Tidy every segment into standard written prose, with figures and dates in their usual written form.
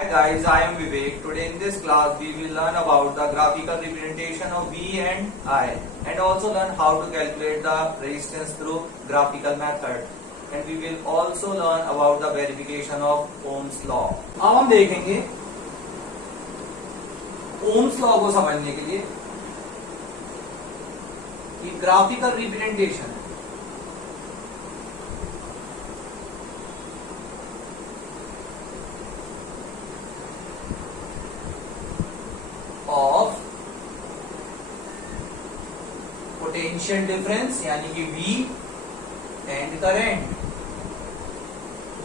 Hi guys, I am Vivek. Today in this class we will learn about the graphical representation of V and I and also learn how to calculate the resistance through graphical method. And we will also learn about the verification of Ohm's law. अब हम देखेंगे Ohm's law को समझने के लिए कि graphical representation of potential difference यानी कि V एंड करंट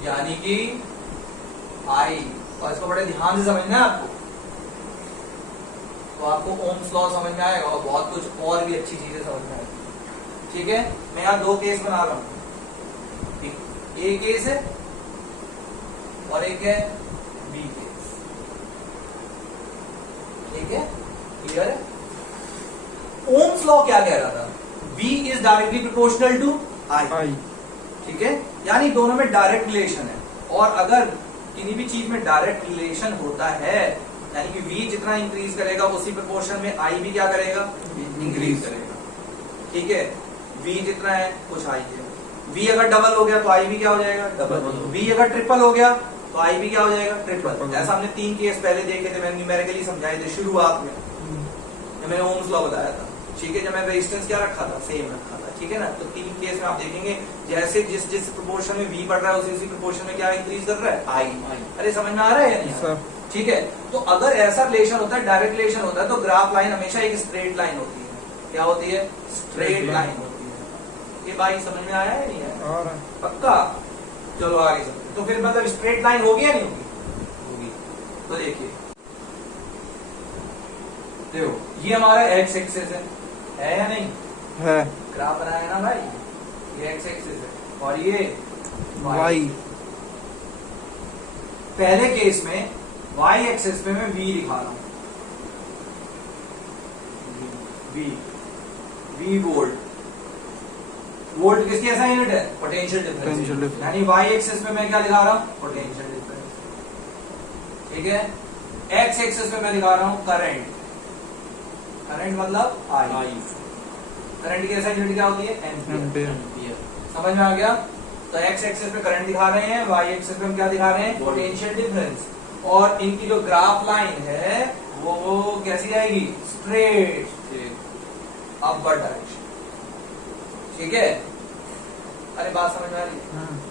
यानी कि I, और इसको बड़े ध्यान से समझना है आपको, तो आपको ओम्स लॉ समझ में आएगा और बहुत कुछ और भी अच्छी चीजें समझ में आएगी। ठीक है, मैं यहाँ दो केस बना रहा हूं, एक केस है और एक है बी केस। ठीक है, क्लियर है। ओम्स लॉ क्या कह रहा था? V is directly proportional to I। ठीक है, यानी दोनों में डायरेक्ट रिलेशन है, और अगर किसी भी चीज में डायरेक्ट रिलेशन होता है यानी कि V जितना इंक्रीज करेगा उसी प्रोपोर्शन में I भी क्या करेगा? इंक्रीज करेगा। ठीक है, V जितना है कुछ I है। V अगर डबल हो गया तो I भी क्या हो जाएगा? डबल। V अगर ट्रिपल हो गया तो I भी क्या हो जाएगा? ट्रिपल। ऐसा हमने तीन केस पहले देखे थे, मैंने न्यूमेरिकली समझाए थे शुरुआत में जब मैंने ओम्स लॉ बताया था। ठीक है, जब मैं रेजिस्टेंस क्या रखा था? सेम रखा था। ठीक है ना, तो तीन केस में आप देखेंगे जैसे जिस जिस प्रोपोर्शन में V बढ़ रहा है उसी प्रोपोर्शन में क्या इंक्रीज कर रहा है? I। अरे समझ में आ रहा है या नहीं? ठीक है, तो अगर ऐसा रिलेशन होता है, डायरेक्ट रिलेशन होता है, तो ग्राफ लाइन हमेशा एक स्ट्रेट लाइन होती है। क्या होती है? स्ट्रेट लाइन होती है। ये भाई समझ में आया है नहीं आया? पक्का? चलो आगे चलते। तो फिर मतलब स्ट्रेट लाइन होगी या नहीं होगी? तो देखिए, देखो ये हमारा एक्स एक्सिस है या नहीं है? ग्राफ बनाया ना भाई, ये एक्स एक्सिस है और ये वाई। पहले केस में y एक्सिस पे मैं V दिखा रहा हूं, V वोल्ट। वोल्ट किसकी ऐसा यूनिट है? Potential difference. यानी y एक्सिस पे मैं क्या दिखा रहा हूं? Potential difference. ठीक है, x एक्सिस पे मैं दिखा रहा हूं करंट। करंट मतलब I। करंट की ऐसा यूनिट क्या होती है? एम्पियर। समझ में आ गया? तो x एक्सिस पे करंट दिखा रहे हैं, y एक्सिस पे हम क्या दिखा रहे हैं? Potential difference. और इनकी जो ग्राफ लाइन है वो कैसी जाएगी? Straight upward direction. ठीक है, अरे बात समझ में आ रही है?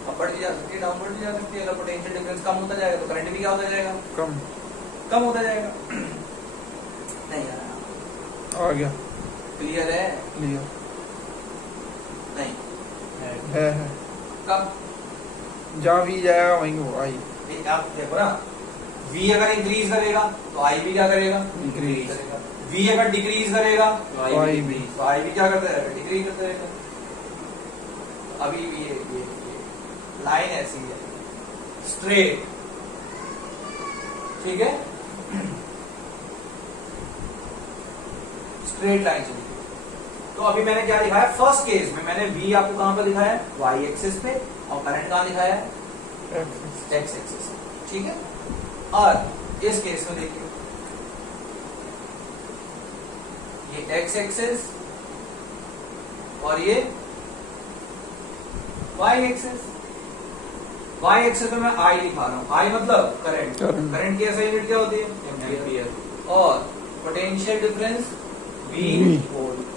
अपवर्ड भी जा सकती है, डाउनवर्ड भी जा सकती है। अगर पोटेंशियल डिफरेंस कम होता जाएगा तो करंट भी क्या होता जाएगा? कम होता जाएगा। नहीं आ गया? क्लियर है? क्लियर नहीं है। कब? जहाँ भी जाएगा वहीं वो आई। आप देखो ना, V अगर इंक्रीज करेगा तो I भी क्या करेगा? इंक्रीज करेगा। V अगर डिक्रीज करेगा तो I भी। तो I भी क्या करता रहेगा? डिक्रीज करता रहेगा। अभी ये लाइन ऐसी है स्ट्रेट। ठीक है, स्ट्रेट लाइन चली। तो अभी मैंने क्या दिखाया? फर्स्ट केस में मैंने V आपको कहां पर दिखाया? Y एक्सिस पे, और करंट कहां दिखाया? X axis. ठीक है, और इस केस में देखिए ये X एक्सिस और ये Y एक्सिस। Y एक्सिस में मैं I दिखा रहा हूं। I मतलब करंट। करंट की ऐसा यूनिट क्या होती है? एम्पियर। और पोटेंशियल डिफरेंस V वोल्ट।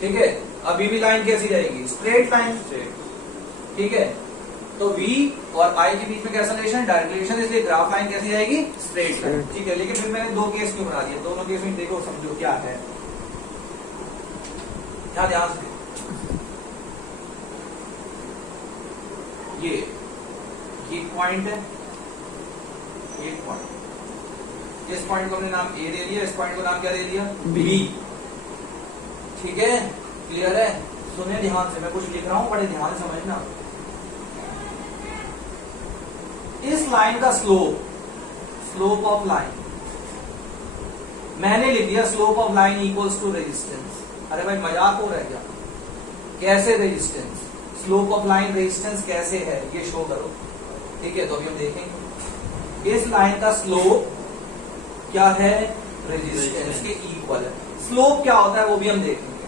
ठीक है, अभी भी लाइन कैसी जाएगी? Straight line. ठीक है, तो V और I के बीच में कैसा रिलेशन? डायरेक्ट रिलेशन, इसलिए ग्राफ लाइन कैसी जाएगी? Straight line. ठीक है, लेकिन फिर मैंने दो केस क्यों बना दिए? दोनों केस में देखो, समझो क्या है। क्या ध्यान से ये पॉइंट है, ये पॉइंट। इस पॉइंट को हमने नाम A दे दिया, इस पॉइंट को नाम क्या दे दिया? B। ठीक है, क्लियर है? सुनिए ध्यान से, मैं कुछ लिख रहा हूं, बड़े ध्यान से समझना। इस लाइन का स्लोप ऑफ लाइन मैंने लिख दिया slope of line equals to resistance. अरे भाई मजाक हो रहा है क्या? कैसे resistance? Slope of line resistance कैसे है ये शो करो। ठीक है, तो अभी हम देखेंगे इस लाइन का स्लोप क्या है, रेजिस्टेंस के इक्वल है। स्लोप क्या होता है वो भी हम देखेंगे,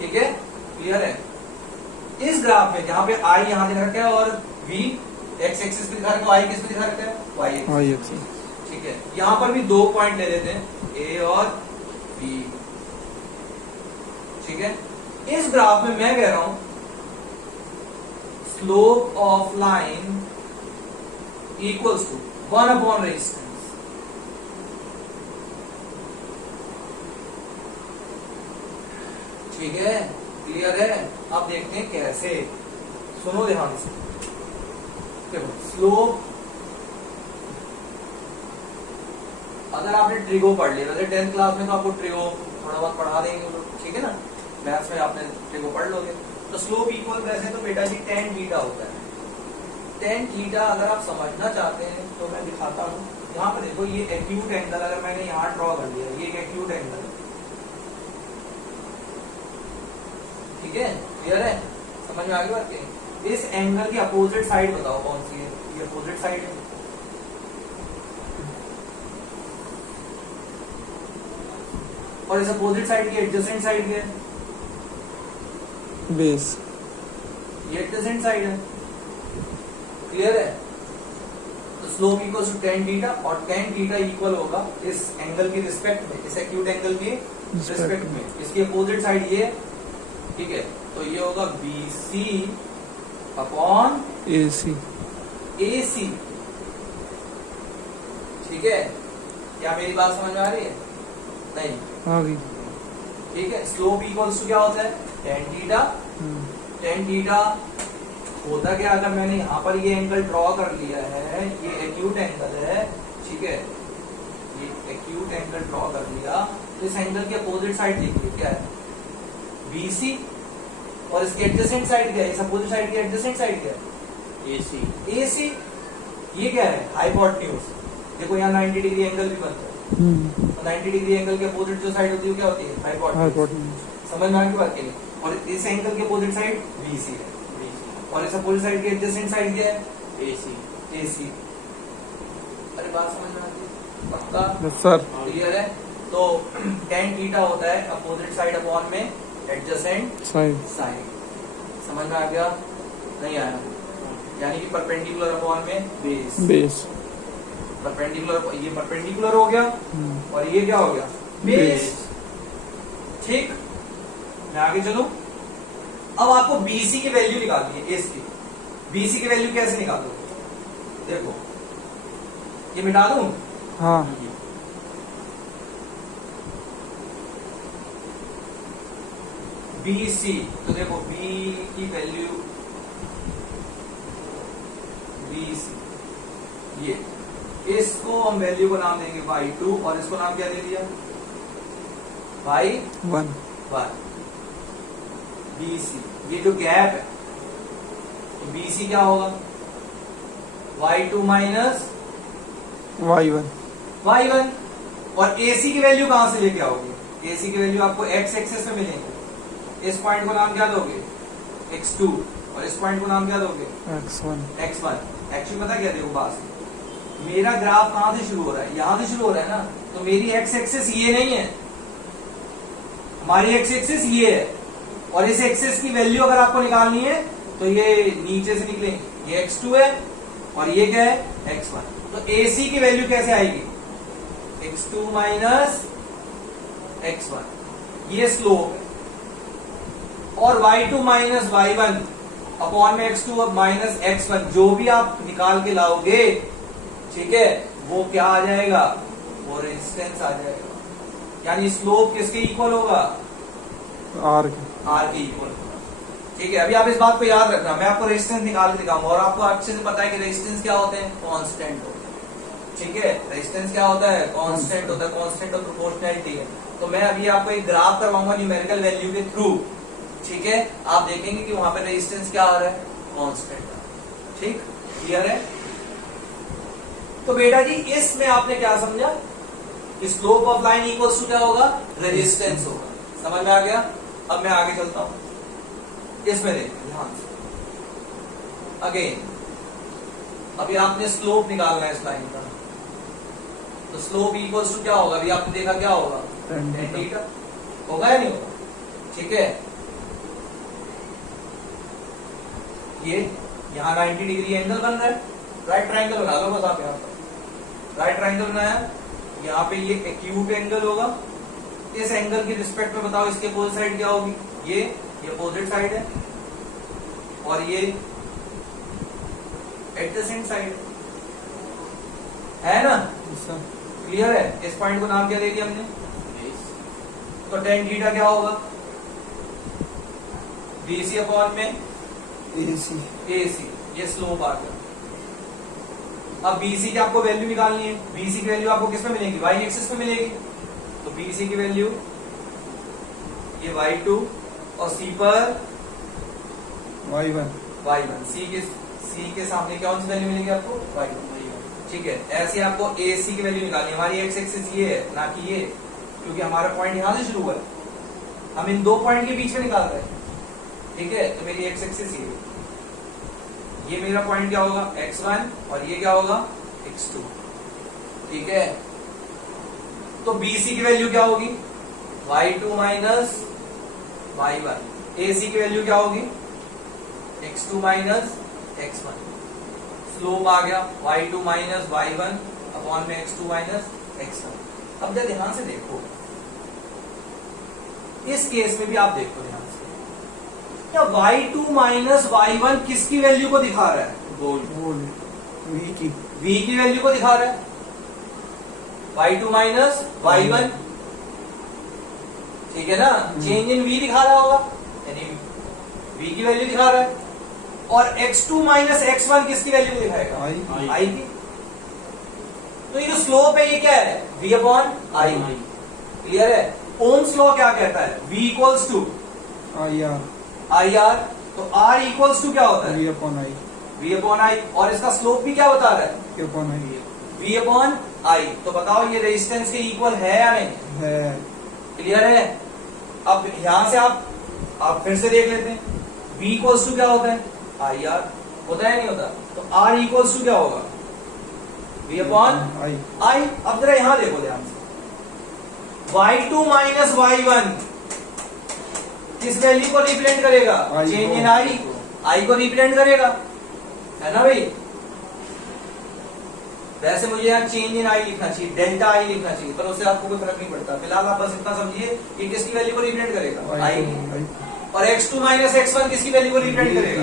ठीक है, क्लियर है। इस ग्राफ में जहां पे आई यहां दिखा रखा है और v एक्स एक्सिस पे दिखा रखा है, y किस पे दिखा रखा है, y एक्सिस, ठीक है। यहां पर भी 2 पॉइंट ले लेते हैं, a और b, ठीक है। इस ग्राफ में मैं कह रहा हूं slope of line equals to 1 upon resistance, ठीक है, क्लियर है। अब देखते हैं कैसे, सुनो ध्यान से। देखो स्लोप, अगर आपने ट्रिगो पढ़ लिया, वैसे 10th क्लास में तो आपको ट्रिगो थोड़ा बहुत पढ़ा देंगे लोग, ठीक है ना, मैथ्स में आपने ट्रिगो पढ़ लोगे। तो स्लोप इक्वल वैसे तो बेटा जी tan थीटा होता है। tan थीटा अगर आप समझना चाहते हैं तो मैं दिखाता हूं। यहाँ पर देखो ये एक्यूट एंगल अगर मैंने यहाँ ड्रॉ कर लिया, ये एक एक्यूट एंगल है, ठीक है, क्लियर है, समझ में आ गई बात क्या। इस एंगल की अपोजिट साइड बताओ कौन सी है, ये अपोजिट साइड है। और इस अपोजिट साइड की एडजेसेंट साइड क्या है, बेस, ये एडजेसेंट साइड है, क्लियर है। तो slope equals to tan theta, और tan थीटा इक्वल होगा इस एंगल की रिस्पेक्ट में, इस एक्यूट एंगल की रिस्पेक्ट में, इसकी अपोजिट साइड ये, ठीक है। तो ये होगा BC अपॉन AC, ठीक है। क्या मेरी बात समझ में आ रही है, नहीं, आ गई, ठीक है। स्लोप इक्वल्स टू क्या होता है, tan थीटा। tan थीटा होता क्या, अगर मैंने यहाँ पर ये एंगल ड्रॉ कर लिया है, ये एक्यूट एंगल है, ठीक है, ये एक्यूट एंगल ड्रॉ कर लिया, तो इस एंगल की अपोजिट साइड देखिए क्या है, BC, और इसकी एडजेसेंट साइड क्या है, इस अपोजिट साइड की एडजेसेंट साइड क्या है, AC। ये क्या है, हाइपोटेन्यूज। देखो यहाँ 90 डिग्री एंगल भी बनता है, तो 90 डिग्री एंगल के अपोजिट जो साइड होती है क्या होती है, हाइपोटेन्यूज। समझ में आ गई बात की। और इस एंगल के अपोजिट साइड BC है, और इस अपोजिट साइड की एडजेसेंट साइड क्या है, AC। अरे बात समझ में आती है, पक्का, सर, क्लियर है। तो tan थीटा होता है अपोजिट साइड अपॉन में एडजेसेंट साइड, समझ में आ गया, नहीं आया, यानी कि परपेंडिकुलर अपॉन में बेस, परपेंडिकुलर, ये परपेंडिकुलर हो गया और ये क्या हो गया, बेस, ठीक। मैं आगे चलूं, अब आपको BC की वैल्यू निकालनी है, इसकी BC की वैल्यू कैसे निकालोगे, देखो ये मिटा दूं, हाँ, BC, तो देखो B की वैल्यू BC, ये, इसको हम वैल्यू को नाम देंगे y2, और इसको नाम क्या दे दिया, y1, BC, ये जो गैप है, तो BC क्या होगा, y2 माइनस y1, और AC की वैल्यू कहां से लेके आओगे, AC की वैल्यू आपको x एक्सिस में मिलेंगे। इस पॉइंट को नाम क्या दोगे, x2, और इस पॉइंट को नाम क्या दोगे, x1। एक्चुअली पता क्या देखो बात, मेरा ग्राफ कहां से शुरू हो रहा है, यहां से शुरू हो रहा है ना, तो मेरी x एक्सिस ये नहीं है, हमारी x एक्सिस ये है, और इस एक्सिस की वैल्यू अगर आपको निकालनी है तो ये नीचे से निकलेंगे, ये x2 है और ये क्या है, x1। तो AC की वैल्यू कैसे आएगी, x2 माइनस x1, ये स्लोप है, और y2 माइनस y1 अपॉन में x2 माइनस x1, जो भी आप निकाल के लाओगे, ठीक है, वो क्या आ जाएगा, वो रेजिस्टेंस आ जाएगा, यानी स्लोप किसके इक्वल होगा, R के इक्वल होगा, ठीक है। अभी आप इस बात को याद रखना, मैं आपको रेजिस्टेंस निकाल के दिखाऊंगा, और आपको अच्छे से पता है कि रेजिस्टेंस क्या होते हैं, कांस्टेंट होते हैं, ठीक है। रेजिस्टेंस क्या होता है, कांस्टेंट होता है, कांस्टेंट और प्रोपोर्शनैलिटी है। तो मैं अभी आपको एक ग्राफ करवाऊंगा न्यूमेरिकल वैल्यू के थ्रू, ठीक है, आप देखेंगे कि वहां पे रेजिस्टेंस क्या आ रहा है, कांस्टेंट, ठीक, क्लियर है। तो बेटा जी इसमें आपने क्या समझा कि slope of line equals to क्या होगा, रेजिस्टेंस होगा, समझ में आ गया। अब मैं आगे चलता हूं, इसमें देखिए ध्यान से, अगेन अभी आपने स्लोप निकालना है इस लाइन का, तो स्लोप इक्वल्स टू क्या होगा? अभी आपने देखा क्या होगा? tan tan theta। थीटा होगा या नहीं होगा? ठीक है, ये यहाँ 90 डिग्री एंगल बन रहा है, राइट ट्रायंगल बना लो बस आप। यहाँ पर राइट ट्रायंगल बनाया, यहाँ पे ये एक्यूट एंगल होगा। इस एंगल की रिस्पेक्ट में बताओ इसके अपोजिट साइड क्या होगी? ये अपोजिट साइड है और ये एडजेसेंट साइड है ना? क्लियर है? इस पॉइंट को नाम क्या दे दिया हमने? तो tan थीटा क्या होगा? BC अपॉन में AC, ये स्लोप आ गया। अब BC की आपको वैल्यू निकालनी है। BC की वैल्यू आपको किस में मिलेगी? y एक्सिस में मिलेगी। तो BC की वैल्यू ये y2 और C पर y1। C के सामने कौन सी वैल्यू मिलेगी आपको? y1। ठीक है, ऐसे आपको AC की वैल्यू निकालनी है। हमारी x एक्सिस ये है ना कि ये, क्योंकि हमारा पॉइंट यहां से शुरू हुआ है, हम इन दो पॉइंट के बीच में निकाल रहे हैं। ठीक है, तो मेरी x एक्सिस ये मेरा पॉइंट क्या होगा? x1 और ये क्या होगा? x2। ठीक है, तो BC की वैल्यू क्या होगी? y2 minus y1। AC की वैल्यू क्या होगी? x2 माइनस x1। स्लोप आ गया y2 माइनस y1 अपॉन में x2 माइनस x1। अब जरा ध्यान से देखो, इस केस में भी आप देखो ध्यान से, क्या y2 माइनस y1 किसकी वैल्यू को दिखा रहा है? v की वैल्यू को दिखा रहा है। y2 माइनस y1, ठीक है ना? चेंज इन v दिखा रहा होगा, यानी v की वैल्यू दिखा रहा है। और x2 माइनस x1 किसकी वैल्यू दिखाएगा? I की। तो ये जो स्लोप है ये क्या है? v upon I। क्लियर है? ओम्स लॉ क्या कहता है? v equals to IR। तो R इक्वल्स टू क्या होता है? v upon I। और इसका स्लोप भी क्या बता रहा है? v upon I। तो बताओ ये रेजिस्टेंस के इक्वल है या नहीं? है। क्लियर है? अब यहां से आप फिर से देख लेते हैं। v इक्वल्स टू क्या होता है? IR। होता है नहीं होता? तो R इक्वल्स टू क्या होगा? v upon I। अब जरा यहां देखो ध्यान से, y2 माइनस y1 किस वैल्यू को रिप्रेजेंट करेगा? चेंज इन I को रिप्रेजेंट करेगा, है ना भाई? वैसे मुझे यहाँ चेंज इन I लिखना चाहिए, डेल्टा I लिखना चाहिए, पर उससे आपको कोई फर्क नहीं पड़ता। फिलहाल आप बस इतना समझिए कि किसकी वैल्यू को रिप्रेजेंट करेगा? I की। और x2 माइनस x1 किसकी वैल्यू को रिप्रेजेंट करेगा?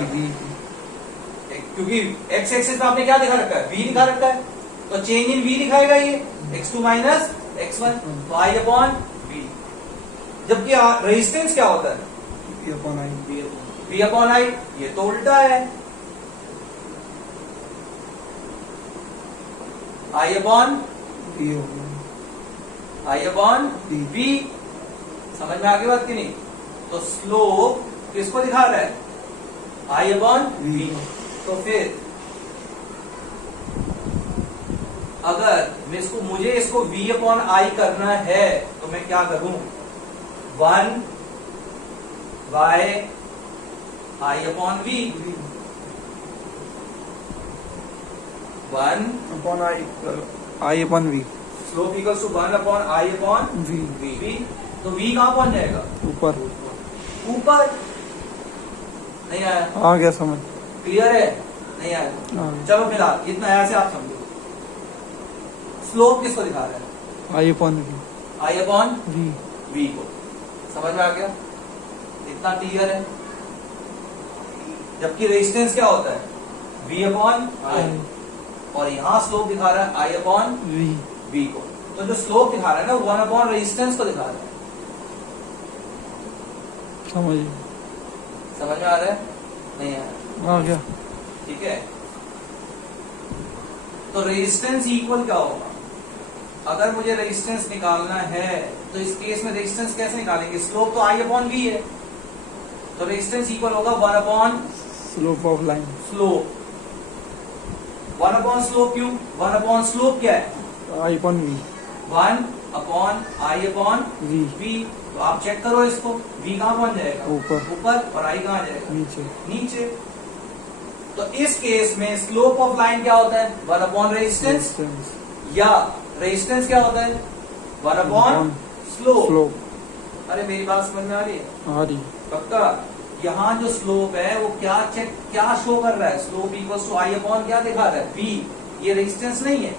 क्योंकि x एक्सिस में आपने क्या दिखा रखा है? v दिखा रखा है, तो चेंज इन v दिखाएगा ये x2 माइनस x1, तो I अपॉन v। जबकि रेजिस्टेंस क्या होता है? v upon I। ये तो उल्टा है, I अपॉन v। समझ में आगे बात की नहीं? तो स्लोप किसको दिखा रहा है? I upon v। तो फिर अगर मुझे इसको v अपॉन I करना है तो मैं क्या करूं? 1 by I upon v। 1 I upon V। Slope equals to 1 upon I upon v। तो v कहां पहुंच जाएगा? ऊपर। नहीं आया? आ गया समझ। क्लियर है? नहीं आया? चलो फिलहाल इतना ऐसे आप समझो। स्लोप किसको दिखा रहा है? I upon v को। समझ में आ गया? इतना क्लियर है? जबकि रेजिस्टेंस क्या होता है? v upon I। और यहां स्लोप दिखा रहा है I अपॉन v को। तो जो स्लोप दिखा रहा है ना 1 अपॉन रेजिस्टेंस को दिखा रहा है। समझ में आ रहा है? नहीं आ गया। ठीक है, तो रेजिस्टेंस इक्वल क्या होगा? अगर मुझे रेजिस्टेंस निकालना है तो इस केस में रेजिस्टेंस कैसे निकालेंगे? स्लोप तो I अपॉन v है, तो रेजिस्टेंस इक्वल होगा 1 upon slope of line. Slope 1 upon slope. क्यों 1 अपॉन स्लोप? क्या है? I upon V। 1 upon I upon v। तो आप चेक करो इसको, v कहां पहुंच जाएगा? ऊपर। ऊपर। और I कहां जाएगा? नीचे। नीचे। तो इस केस में स्लोप ऑफ लाइन क्या होता है? 1 रेजिस्टेंस, Resistance. या रेजिस्टेंस क्या होता है? 1 स्लोप। Slope. अरे मेरी बात समझ में आ रही है? आ रही. पक्का? यहाँ जो स्लोप है वो क्या शो कर रहा है? Slope equals to I upon क्या दिखा रहा है? v। ये रेजिस्टेंस नहीं है,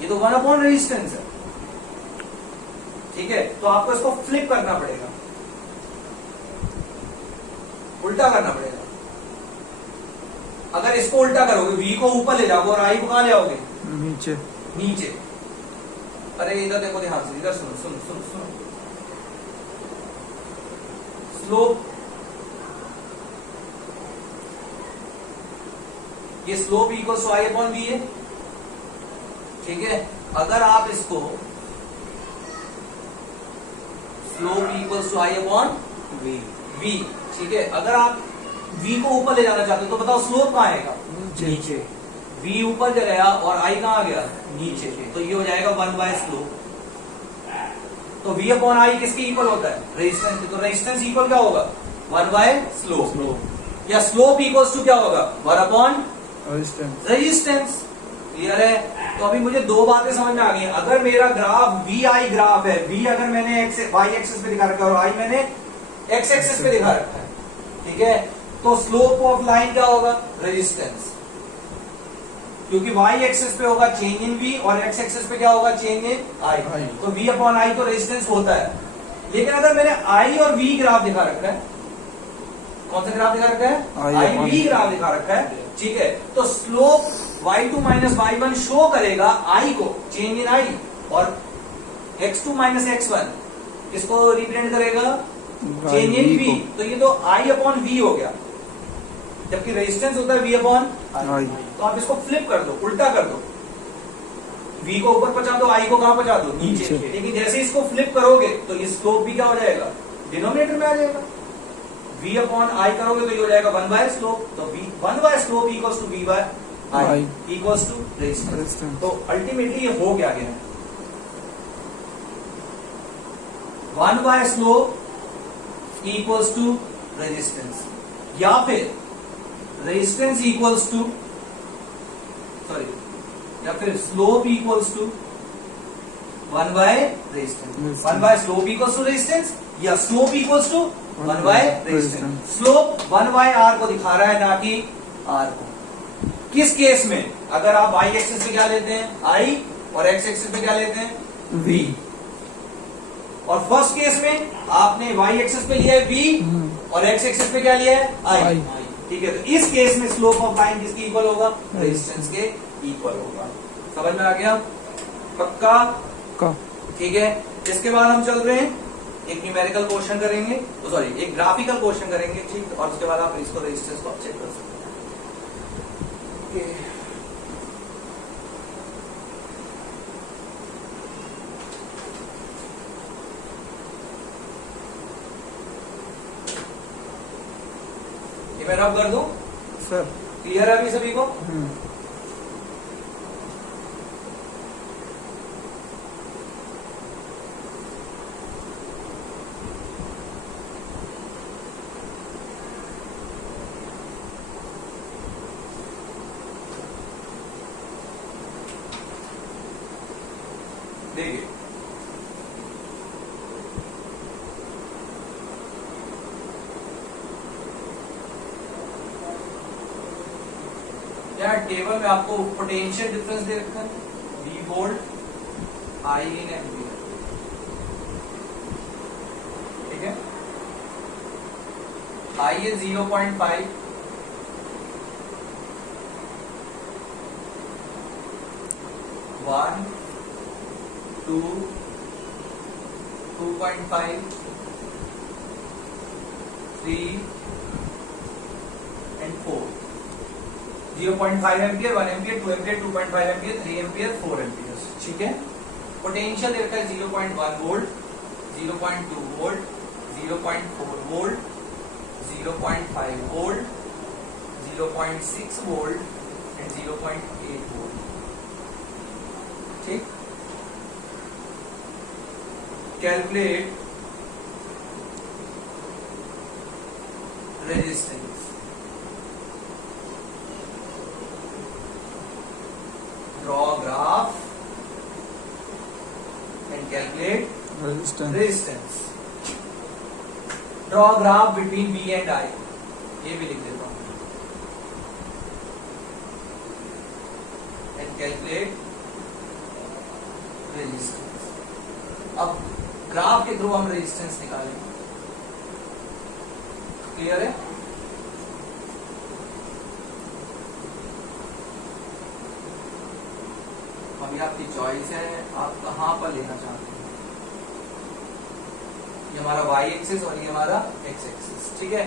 ये तो 1 रेजिस्टेंस है। ठीक है, तो आपको इसको फ्लिप करना पड़ेगा, उल्टा करना पड़ेगा। अगर इसको उल्टा करोगे, v को ऊपर ले जाओगे और i को कहां ले आओगे? नीचे. नीचे। अरे इधर देखो ध्यान से, इधर सुनो सुनो सुनो सुनो। स्लोप, ये slope equal to I upon V है। ठीक है, अगर आप इसको slope equal to I upon V, ठीक है, अगर आप v को ऊपर ले जाना चाहते हो तो बताओ स्लोप कहां आएगा? नीचे. v ऊपर गया और i कहां आ गया? नीचे। तो ये हो जाएगा 1 बाय स्लोप। तो v अपॉन i किसके इक्वल होता है? रेजिस्टेंस। तो रेजिस्टेंस इक्वल क्या होगा? 1 बाय स्लोप। या स्लोप इक्वल्स टू क्या होगा? 1 अपॉन Resistance. रेजिस्टेंस। क्लियर है? तो अभी मुझे दो बातें समझ में आ गई। अगर मेरा ग्राफ वी आई ग्राफ है, v अगर मैंने वाई एक्सिस पे दिखा रखा है और i मैंने एक्स एक्सिस पे दिखा रखा है, ठीक है, तो स्लोप ऑफ लाइन क्या होगा? रेजिस्टेंस। क्योंकि वाई एक्सिस पे होगा चेंज इन v और एक्स एक्सिस पे क्या होगा? Change in i। तो v अपॉन i तो रेजिस्टेंस होता है। लेकिन अगर मैंने i और v ग्राफ दिखा रखा है, कौन सा ग्राफ दिखा रखा है? I i v ग्राफ दिखा रखा है, ठीक है, तो slope y2 minus y1 show करेगा i को, चेंज इन i, और x2 माइनस x1 इसको रिप्रेजेंट करेगा चेंज इन v। तो ये तो i अपॉन v हो गया, जबकि रेजिस्टेंस होता है v अपॉन I. तो आप इसको फ्लिप कर दो, उल्टा कर दो, v को ऊपर पहुंचा दो, i को कहां पहुंचा दो? नीचे। नीचे। लेकिन जैसे इसको फ्लिप करोगे तो ये स्लोप भी क्या हो जाएगा? डिनोमिनेटर में आ जाएगा। v अपॉन i करोगे तो ये हो जाएगा 1 बाय स्लोप। तो 1 by slope equals to v by i equals to resistance. Resistance. तो अल्टीमेटली ये हो क्या गया? 1 by slope equals to resistance, या फिर रेजिस्टेंस इक्वल्स टू या फिर slope equals to 1 by resistance. 1 by slope equals to resistance या slope equals to 1 by resistance. Slope 1 by R को दिखा रहा है, ना कि आर को। किस केस में? अगर आप y एक्सिस पे क्या लेते हैं? i, और x एक्सिस पे क्या लेते हैं? v। और फर्स्ट केस में आपने y एक्सिस पे लिया है v और x एक्सिस पे क्या लिया है? i। ठीक है, तो इस केस में स्लोप ऑफ लाइन किसकी इक्वल होगा? रेजिस्टेंस के इक्वल होगा। समझ में आ गया? पक्का? का. ठीक है, इसके बाद हम चल रहे हैं, एक न्यूमेरिकल क्वेश्चन करेंगे, सॉरी एक ग्राफिकल क्वेश्चन करेंगे, ठीक, और उसके बाद आप इसको रेजिस्टेंस को चेक कर सकते हैं। ये मैं रब कर दूं? Sir. क्लियर है अभी सभी को? देखिए, यहाँ टेबल में आपको पोटेंशियल डिफरेंस दे रखा है, V volt I in ampere, ठीक है, I is 0.5, one 2, 2.5, 3 and 4. 0.5 ampere, 1 ampere, 2 ampere, 2.5 ampere, 3 ampere, 4 ampere. ठीक है, पोटेंशियल देखा है 0.1 volt, 0.2 volt, 0.4 volt, 0.5 volt, 0.6 volt and 0.8 volt. ठीक, calculate resistance. Resistance resistance. Draw graph between B and I, ये भी लिख देता हूं, एंड कैलकुलेट रेजिस्टेंस। अब ग्राफ के थ्रू हम रेजिस्टेंस निकालेंगे। क्लियर है? अभी आपकी चॉइस है, आप कहां पर लेना चाहते हैं। ये हमारा y एक्सिस और ये हमारा x एक्सिस, ठीक है।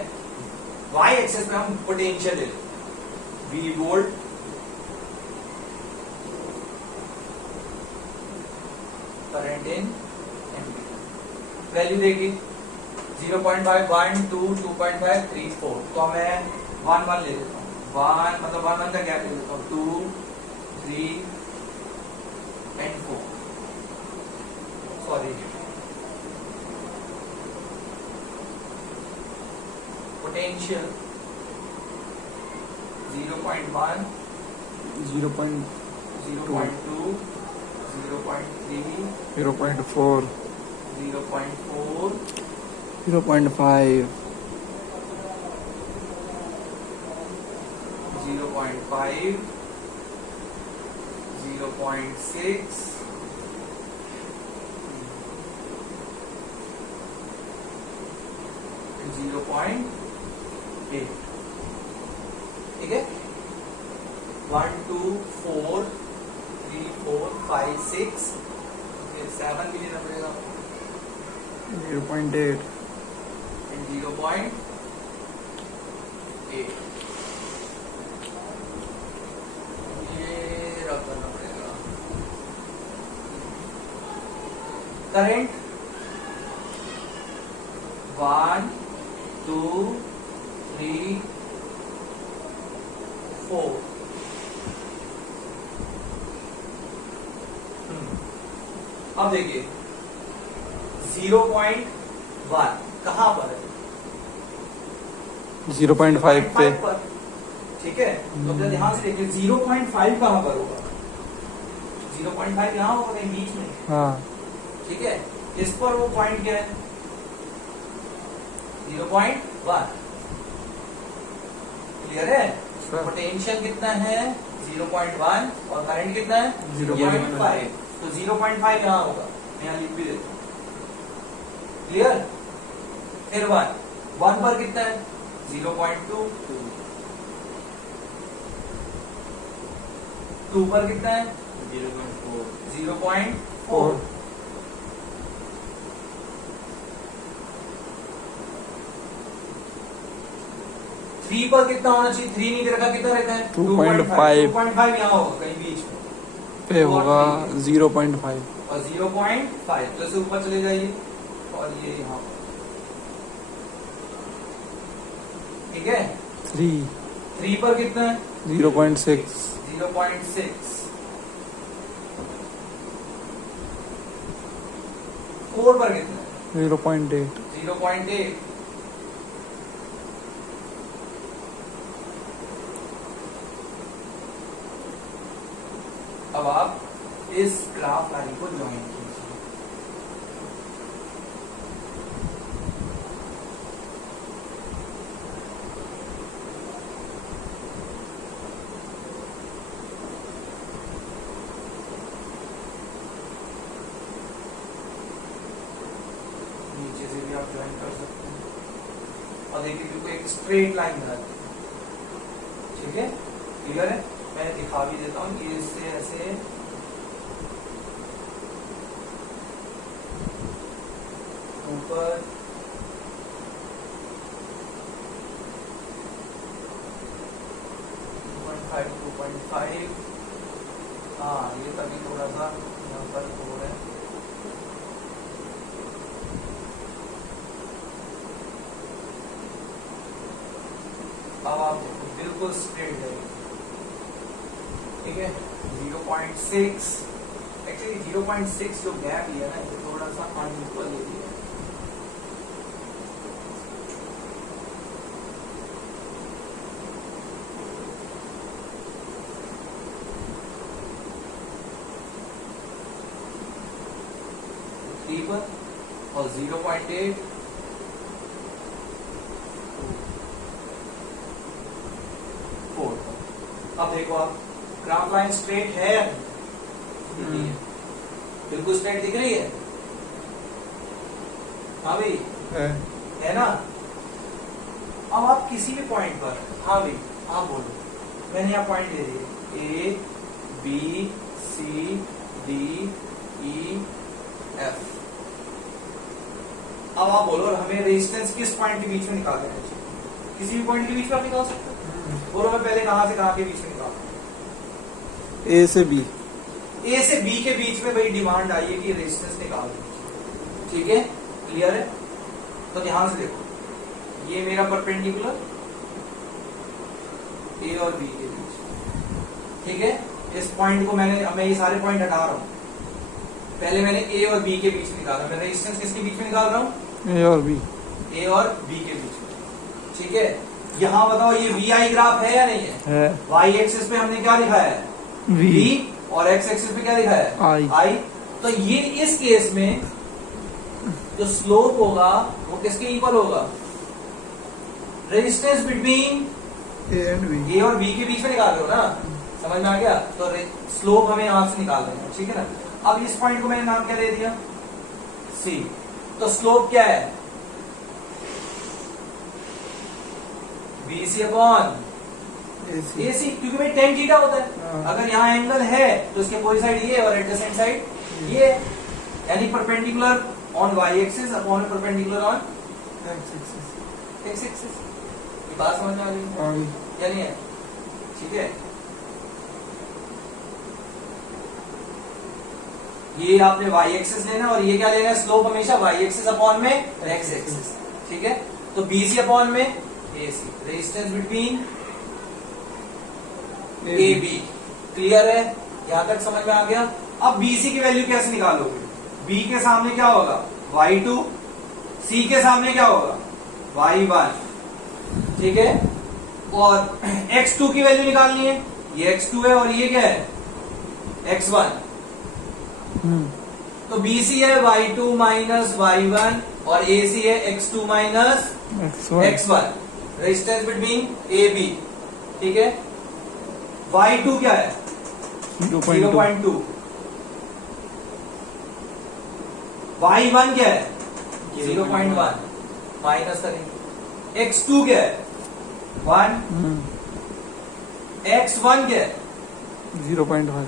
y एक्सिस पे हम पोटेंशियल ले लेते हैं, V volt, current in ampere. Value देगी 0.5, 1, 2, 2.5, 3, 4। तो मैं 1 1 ले लेता हूँ, 1 मतलब 1 1 का गैप ले लेता हूँ, 2, 3 and 4। Sorry, potential 0.1, 0.2, 0.2, 0.3, 0.4, 0.4, 0.5, 0.5, 0.6, 0.8। ठीक है, 1, 2, 4, 3, 4, 5, 6, फिर 7 भी लेना पड़ेगा, 0.8, एंड 0.8। ये रब करना पड़ेगा। करंट 1, 2, 3, 4। अब देखिए 0.1 कहां पर है? 0.5 पे, पर, ठीक है। तो जरा ध्यान से देखिए 0.5 कहां पर होगा? 0.5 यहां होगा कहीं बीच में, हाँ, ठीक है। इस पर वो पॉइंट क्या है? 0.1। क्लियर है? सर। पोटेंशियल कितना है? 0.1 और करंट कितना है? 0.5। तो 0.5 यहां होगा, मैं यहां लिख भी देता हूं। क्लियर? फिर 1 पर कितना है? 0.2। 2 पर कितना है? 0.4। 4, 3 पर कितना होना चाहिए? 3 नहीं दे रखा, कितना रहता है? 2.5। 2.5 यहाँ होगा कहीं बीच में, पे होगा 0.5, और 0.5 प्लस से ऊपर चले जाइए, और ये यहाँ पर, ठीक है। 3 पर कितना है? 0.6, 0.6। 4 पर कितना है? 0.8, 0.8। अब आप इस ग्राफ लाइन को ज्वाइन कीजिए। नीचे से भी आप ज्वाइन कर सकते हैं, और देखिए बिल्कुल एक स्ट्रेट लाइन बना दी, ठीक है। क्लियर है? मैं दिखा भी देता हूँ कि इससे ऐसे ऊपर फाइव 2.5, हाँ ये तभी थोड़ा सा यहाँ पर हो रहा है। अब आप देखो बिल्कुल स्ट्रेट है, ठीक है। 0.6, एक्चुअली 0.6 जो गैप लिया ना, ये थोड़ा सा अनइक्वल ले लिया। पर और 0.8 4। अब देखो आप, ग्राफ लाइन स्ट्रेट है, बिल्कुल स्ट्रेट दिख रही है। हाँ भाई, है ना। अब आप किसी भी पॉइंट पर, हाँ भाई आप बोलो, मैंने यहाँ पॉइंट दे दिए A B C D E F. अब आप बोलो हमें रेजिस्टेंस किस पॉइंट के बीच में निकाल देना चाहिए? किसी भी पॉइंट के बीच में आप निकाल सकते हो। बोलो मैं पहले कहां से कहां के बीच में निकाल? ए से बी। ए से बी के बीच में भाई डिमांड आई है कि रेजिस्टेंस निकाल दो। ठीक है, क्लियर है? तो ध्यान से देखो, ये मेरा परपेंडिकुलर ए और बी के बीच। ठीक है, इस पॉइंट को मैं ये सारे पॉइंट हटा रहा हूं। पहले मैंने ए और बी के बीच में निकाला, मैं रेजिस्टेंस किसके बीच में निकाल रहा हूं? ए और बी। ए और बी के बीच में। ठीक है, यहां बताओ ये वी आई ग्राफ है या नहीं है? वाई एक्सिस पे हमने क्या लिखा है? वी। और एक्स एक्सिस पे क्या लिखा है? आई। तो ये इस केस में जो स्लोप होगा वो किसके इक्वल होगा? Resistance between A and B. A और बी के बीच में निकाल रहे हो ना, समझ में आ गया? तो स्लोप हमें यहां से निकाल रहे हैं। ठीक है ना। अब इस पॉइंट को मैंने नाम क्या दे दिया? सी। तो स्लोप क्या है? बी सी अपॉन ए सी, क्योंकि भाई टेन थीटा होता है। अगर यहाँ एंगल है तो इसके कोई साइड ये और एडजेसेंट साइड ये, यानी perpendicular on Y axis upon perpendicular on X axis. ये बात समझ में आ गई या नहीं है? ठीक है, ये आपने वाई एक्सिस लेना और ये क्या लेना है? स्लोप हमेशा वाई एक्सिस अपॉन में एक्स एक्सिस। ठीक है, तो बी सी अपॉन में A C, resistance between A B. Clear है? यहां तक समझ में आ गया। अब बी सी की वैल्यू कैसे निकालोगे? बी के सामने क्या होगा? y2, सी के सामने क्या होगा? y1। ठीक है, और x2 की वैल्यू निकालनी है। ये x2 है और ये क्या है? x1। तो BC है y2 माइनस y1 और AC है x2 माइनस x1। Resistance between A B. ठीक है, y2 क्या है? 0.2। y1 क्या है? 0.1। माइनस करेंगे। x2 क्या है? 1। x1 क्या है? 0.5।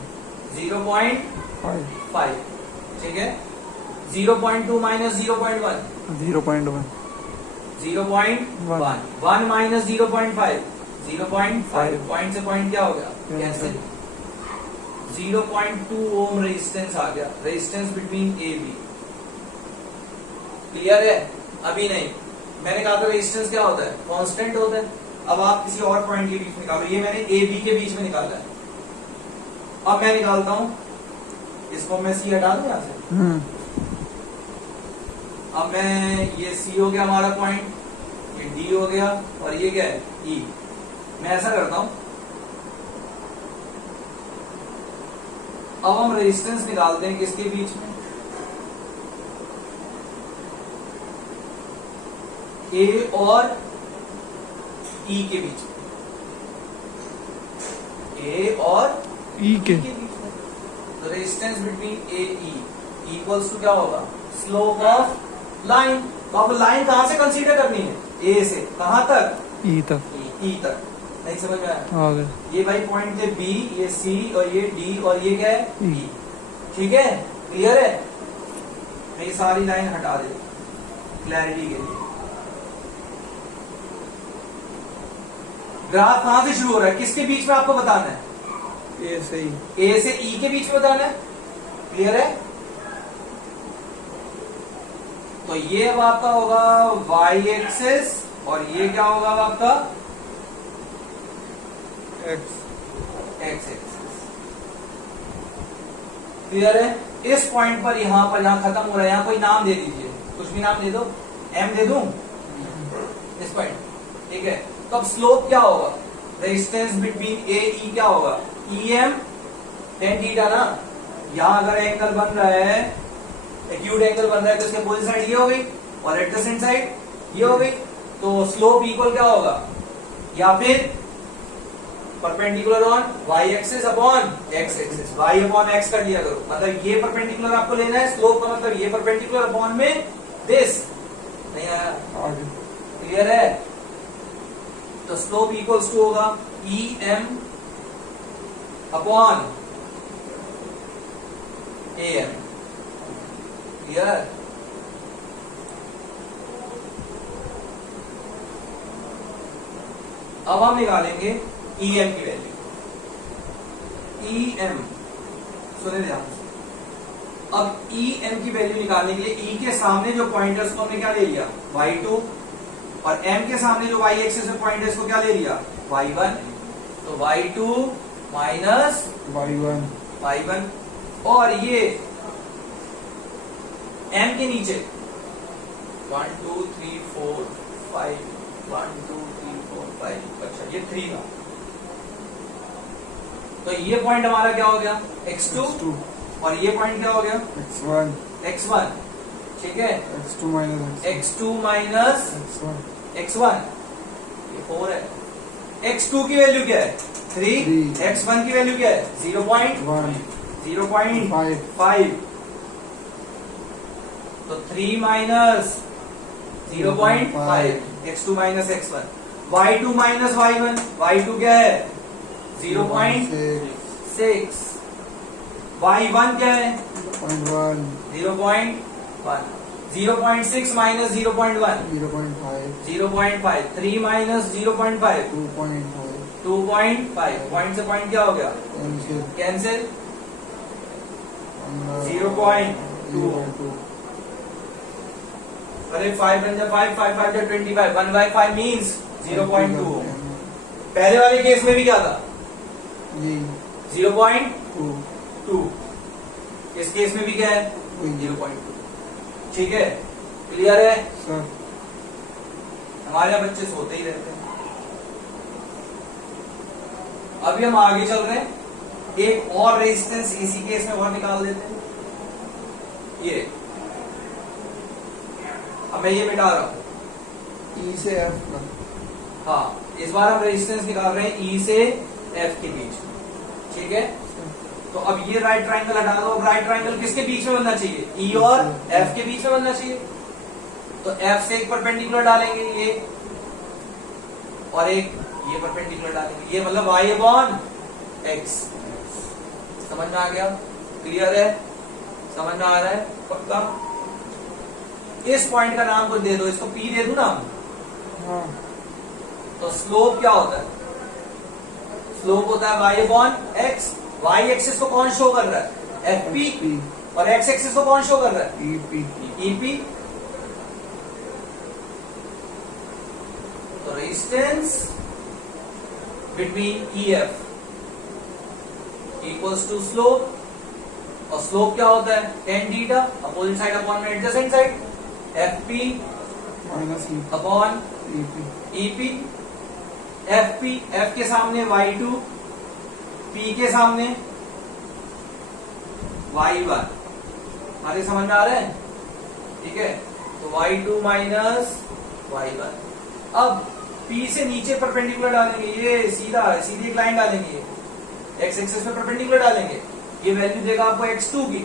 0.5। ठीक है, 0.2 माइनस 0.1 0.1। 0.1। 1 माइनस 0.5 0.5। पॉइंट से पॉइंट क्या हो गया? कैंसिल। 0.2 ओम रेजिस्टेंस आ गया, resistance between A B. Clear है? अभी नहीं, मैंने कहा था रेजिस्टेंस क्या होता है? कांस्टेंट होता है। अब आप किसी और पॉइंट के बीच में निकालो, ये मैंने ए बी के बीच में निकाला है। अब मैं निकालता हूं, इसको मैं सी हटा दूं यहां से। अब मैं, ये सी हो गया हमारा पॉइंट, ये डी हो गया और ये क्या है? ई। मैं ऐसा करता हूं, अब हम रेजिस्टेंस निकालते हैं किसके बीच में? ए और ई के बीच में। ए और ई के बीच में। तो resistance between A E equals to क्या होगा? Slope of line. तो अब लाइन कहां से कंसीडर करनी है? ए से कहां तक? ई तक। ई तक। नहीं समझ में आया? आ गए। ये भाई पॉइंट थे बी, ये सी और ये डी और ये क्या है? ई। ठीक है, क्लियर है? मैं ये सारी लाइन हटा दे क्लैरिटी के लिए। ग्राफ कहां से शुरू हो रहा है? किसके बीच में आपको बताना है? ए से ई। ए से ई के बीच में बताना है। क्लियर है? तो ये अब आपका होगा वाई एक्सिस और ये क्या होगा अब आपका? X axis. क्लियर है? इस पॉइंट पर यहां खत्म हो रहा है। यहां कोई नाम दे दीजिए, कुछ भी नाम दे दो। एम दे दूं इस पॉइंट। ठीक है, तो अब स्लोप क्या होगा? रेजिस्टेंस बिटवीन ए ई क्या होगा? ई एम टेन थीटा ना। यहां अगर एंगल बन रहा है एक्यूट एंगल बन रहा है तो इसके अपोजिट साइड ये हो गई और एडजेसेंट साइड ये हो गई, तो स्लोप इक्वल क्या होगा, या फिर perpendicular on Y axis upon X axis, Y upon X कर लिया करो, मतलब ये परपेंडिकुलर आपको लेना है, स्लोप का मतलब ये परपेंडिकुलर अपॉन में दिस, नहीं आया, क्लियर है। तो स्लोप इक्वल्स टू होगा E M upon A M, clear. अब हम निकालेंगे ई एम की वैल्यू, ई एम, सुने ध्यान से। अब ई एम की वैल्यू निकालने के लिए ई के सामने जो पॉइंट है उसको हमने क्या ले लिया, y2, और m के सामने जो y एक्सिस में पॉइंट है इसको क्या ले लिया, y1, तो y2 माइनस y1, और ये m के नीचे 1 2 3 4 5, 1 2 3 4 5, अच्छा ये 3 था, तो ये पॉइंट हमारा क्या हो गया, x2, और ये पॉइंट क्या हो गया, x1, ठीक है, x2 माइनस x1, ये 4 है, x2 की वैल्यू क्या है 3, x1 की वैल्यू क्या है 0.5, तो 3 माइनस 0.5, x2 माइनस x1, y2 minus y1, y2 क्या है 0.6, y1 क्या है 0.1, 0.6 माइनस 0.1, 0.5, 3 माइनस 0.5, 2.5, पॉइंट से पॉइंट क्या हो गया, कैंसिल, 0.2, अरे 5 बन जा 5, 5 5 जा 25, 1/5 मीन्स 0.2, पहले वाले केस में भी क्या था 0.2, इस केस में भी क्या है 0.2, ठीक है, क्लियर है सर। हमारे यहाँ बच्चे सोते ही रहते हैं। अभी हम आगे चल रहे हैं, एक और रेजिस्टेंस इसी केस में और निकाल देते हैं, ये अब मैं ये मिटा रहा हूं ई से एफ का, हाँ इस बार हम रेजिस्टेंस निकाल रहे हैं ई से एफ के बीच में, ठीक है। तो अब ये राइट ट्रायंगल हटा दो, अब राइट ट्रायंगल किसके बीच में बनना चाहिए, ई और एफ के बीच में बनना चाहिए, तो एफ से एक परपेंडिकुलर डालेंगे ये, और एक ये परपेंडिकुलर डालेंगे, ये मतलब y अपॉन x, समझ में आ गया, क्लियर है, समझ में आ रहा है पक्का। इस पॉइंट का नाम कुछ दे दो, इसको P दे दू ना, हाँ, तो स्लोप क्या होता है, स्लोप होता है y upon x, y axis को कौन शो कर रहा है FP, और x एक्सिस को कौन शो कर रहा है EP, तो resistance between EF equals to slope, और स्लोप क्या होता है tan theta opposite side upon में adjacent side, FP minus upon EP, FP, F के सामने y2, P के सामने y1, आगे समझ में आ रहा है, ठीक है, तो y2 माइनस y1, अब P से नीचे परपेंडिकुलर डालेंगे, ये सीधी एक लाइन डालेंगे, x एक्सिस पे परपेंडिकुलर डालेंगे, ये वैल्यू देगा आपको x2 की,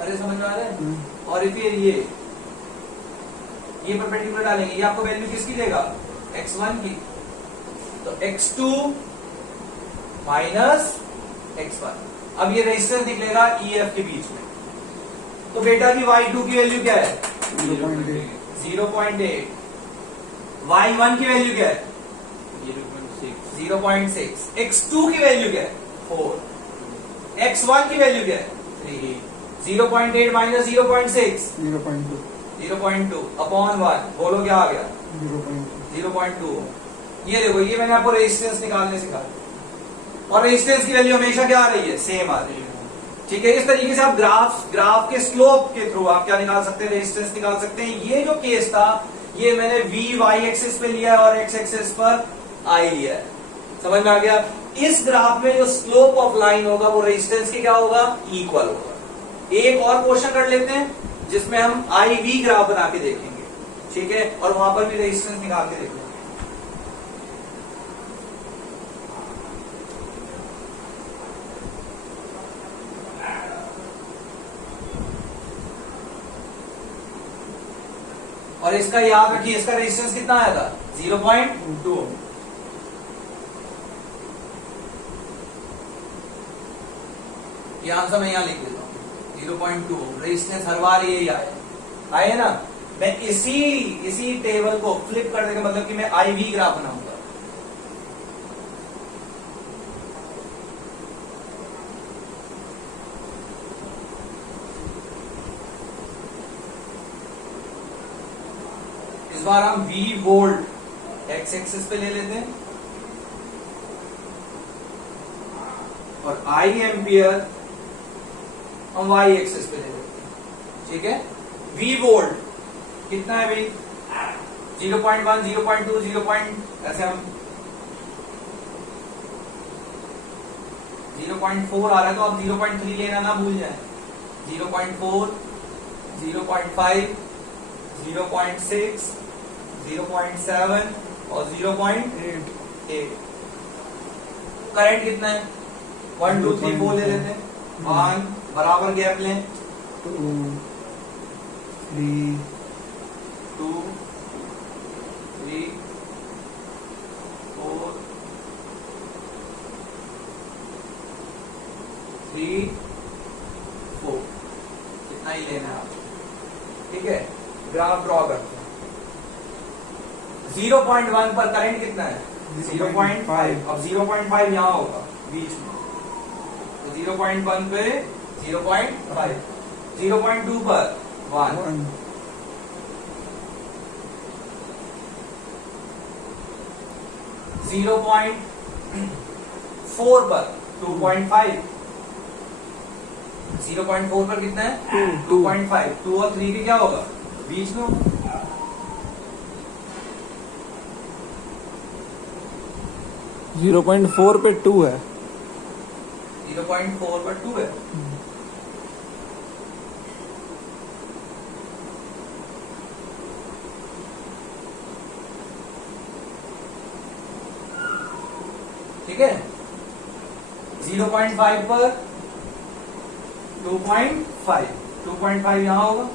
अरे समझ में आ रहा है, और फिर ये परपेंडिकुलर डालेंगे, ये आपको वैल्यू किसकी देगा x1 की, तो x2 माइनस x1, अब ये रेजिस्टेंस निकलेगा EF के बीच में, तो बेटा जी y2 की वैल्यू क्या है 0.8, y1 की वैल्यू क्या है 0.6, x2 की वैल्यू क्या है 4, x1 की वैल्यू क्या है 3, 0.8 माइनस 0.6 0.2 अपॉन 1, बोलो क्या आ गया 0.2। ये देखो, ये मैंने आपको रेजिस्टेंस निकालने सिखाया, और रेजिस्टेंस की वैल्यू हमेशा क्या आ रही है, सेम आ रही है, ठीक है। इस तरीके से आप ग्राफ के स्लोप के थ्रू आप क्या निकाल सकते हैं, रेजिस्टेंस निकाल सकते हैं। ये जो केस था ये मैंने V y एक्सिस पे लिया है और x एक्सिस पर I लिया है, समझ में आ गया। इस ग्राफ में जो स्लोप ऑफ लाइन होगा वो रेजिस्टेंस के क्या होगा, इक्वल होगा, एक और क्वेश्चन कर लेते हैं जिसमें हम आई वी ग्राफ बना के देखेंगे, ठीक है, और वहां पर भी रेजिस्टेंस निकाल के देखेंगे। और इसका याद रखिए, इसका रेजिस्टेंस कितना आया था? 0.2। ये आंसर मैं यहां लिख देता हूं, 0.2 रेजिस्टेंस हर बार यही आए ना। मैं इसी टेबल को फ्लिप करने का मतलब कि मैं आई वी ग्राफ बनाऊंगा। इस बार हम V वोल्ट एक्स एक्सिस पे ले लेते हैं और I एम्पियर हम Y एक्सिस पे ले लेते हैं, ठीक है। V वोल्ट कितना है भाई? 0.1, 0.2, 0. ऐसे हम 0.4 आ रहा है तो आप 0.3 लेना ना भूल जाए। 0.4, 0.5, 0.6, 0.7 और 0.8। करंट कितना है? 1, 2, 3, 4 ले लेते हैं। 1 बराबर गैप लें, 2, 3, 2, 3, 4, 3, 4 कितना ही लेना है आपको, ठीक है। ग्राफ ड्रॉ करते हैं। 0.1 पर करंट कितना है? 0.5। अब 0.5 यहां होगा बीच में, तो 0.1 पे 0.5, 0.2 पर 1, 1, 0.4 पर 2.5, 0.4 पर कितना है? 2, 2.5। 2 और 3 के क्या होगा? बीच में होगा। 0.4 पे 2 है। 0.4 पर 2 है। ठीक है। 0.5 पर 2.5, 2.5 यहां होगा।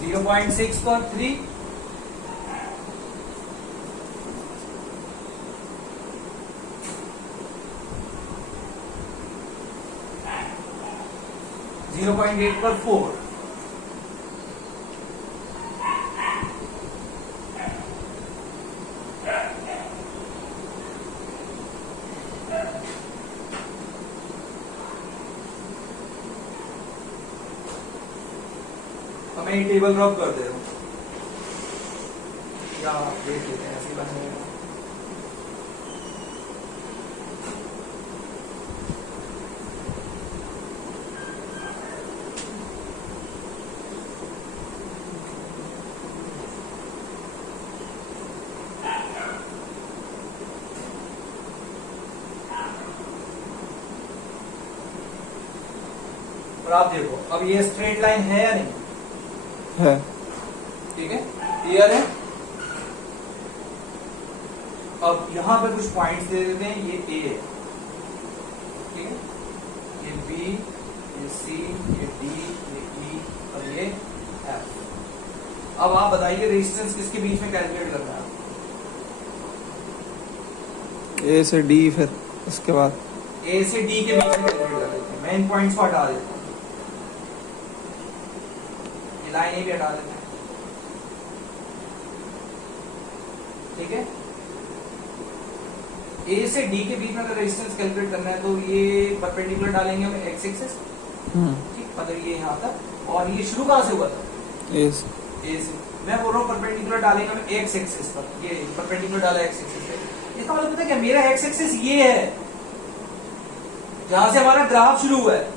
जीरो 0.6 पर 3, 0.8 पर 4, मैं ये टेबल ड्रॉप कर दे रहा हूं या देख लेते हैं ऐसी बात नहीं। और आप देखो अब ये स्ट्रेट लाइन है या नहीं है। ठीक है, क्लियर है। अब यहां पर कुछ पॉइंट्स दे देते हैं। ये ए है, ठीक है, ये बी, ये सी, ये डी, ये ई और ये एफ। अब आप बताइए रेजिस्टेंस किसके बीच में कैलकुलेट करना है? ए से डी, फिर उसके बाद ए से डी के बीच में कैलकुलेट कर लेते हैं। मैं इन पॉइंट्स को हटा देता हूं, ये लाइन भी हटा देते हैं, ठीक है। ए से डी के बीच में अगर रेजिस्टेंस कैलकुलेट करना है तो ये परपेंडिकुलर डालेंगे हम एक्स एक्सिस, ठीक, मतलब ये यहाँ तक। और ये शुरू कहां से हुआ था? ए से। मैं बोल रहा हूँ परपेंडिकुलर डालेंगे हम एक्स एक्सिस पर, ये परपेंडिकुलर डाला एक्स एक्सिस पे। इसका मतलब पता है क्या? मेरा एक्स एक्सिस ये है जहां से हमारा ग्राफ शुरू हुआ है।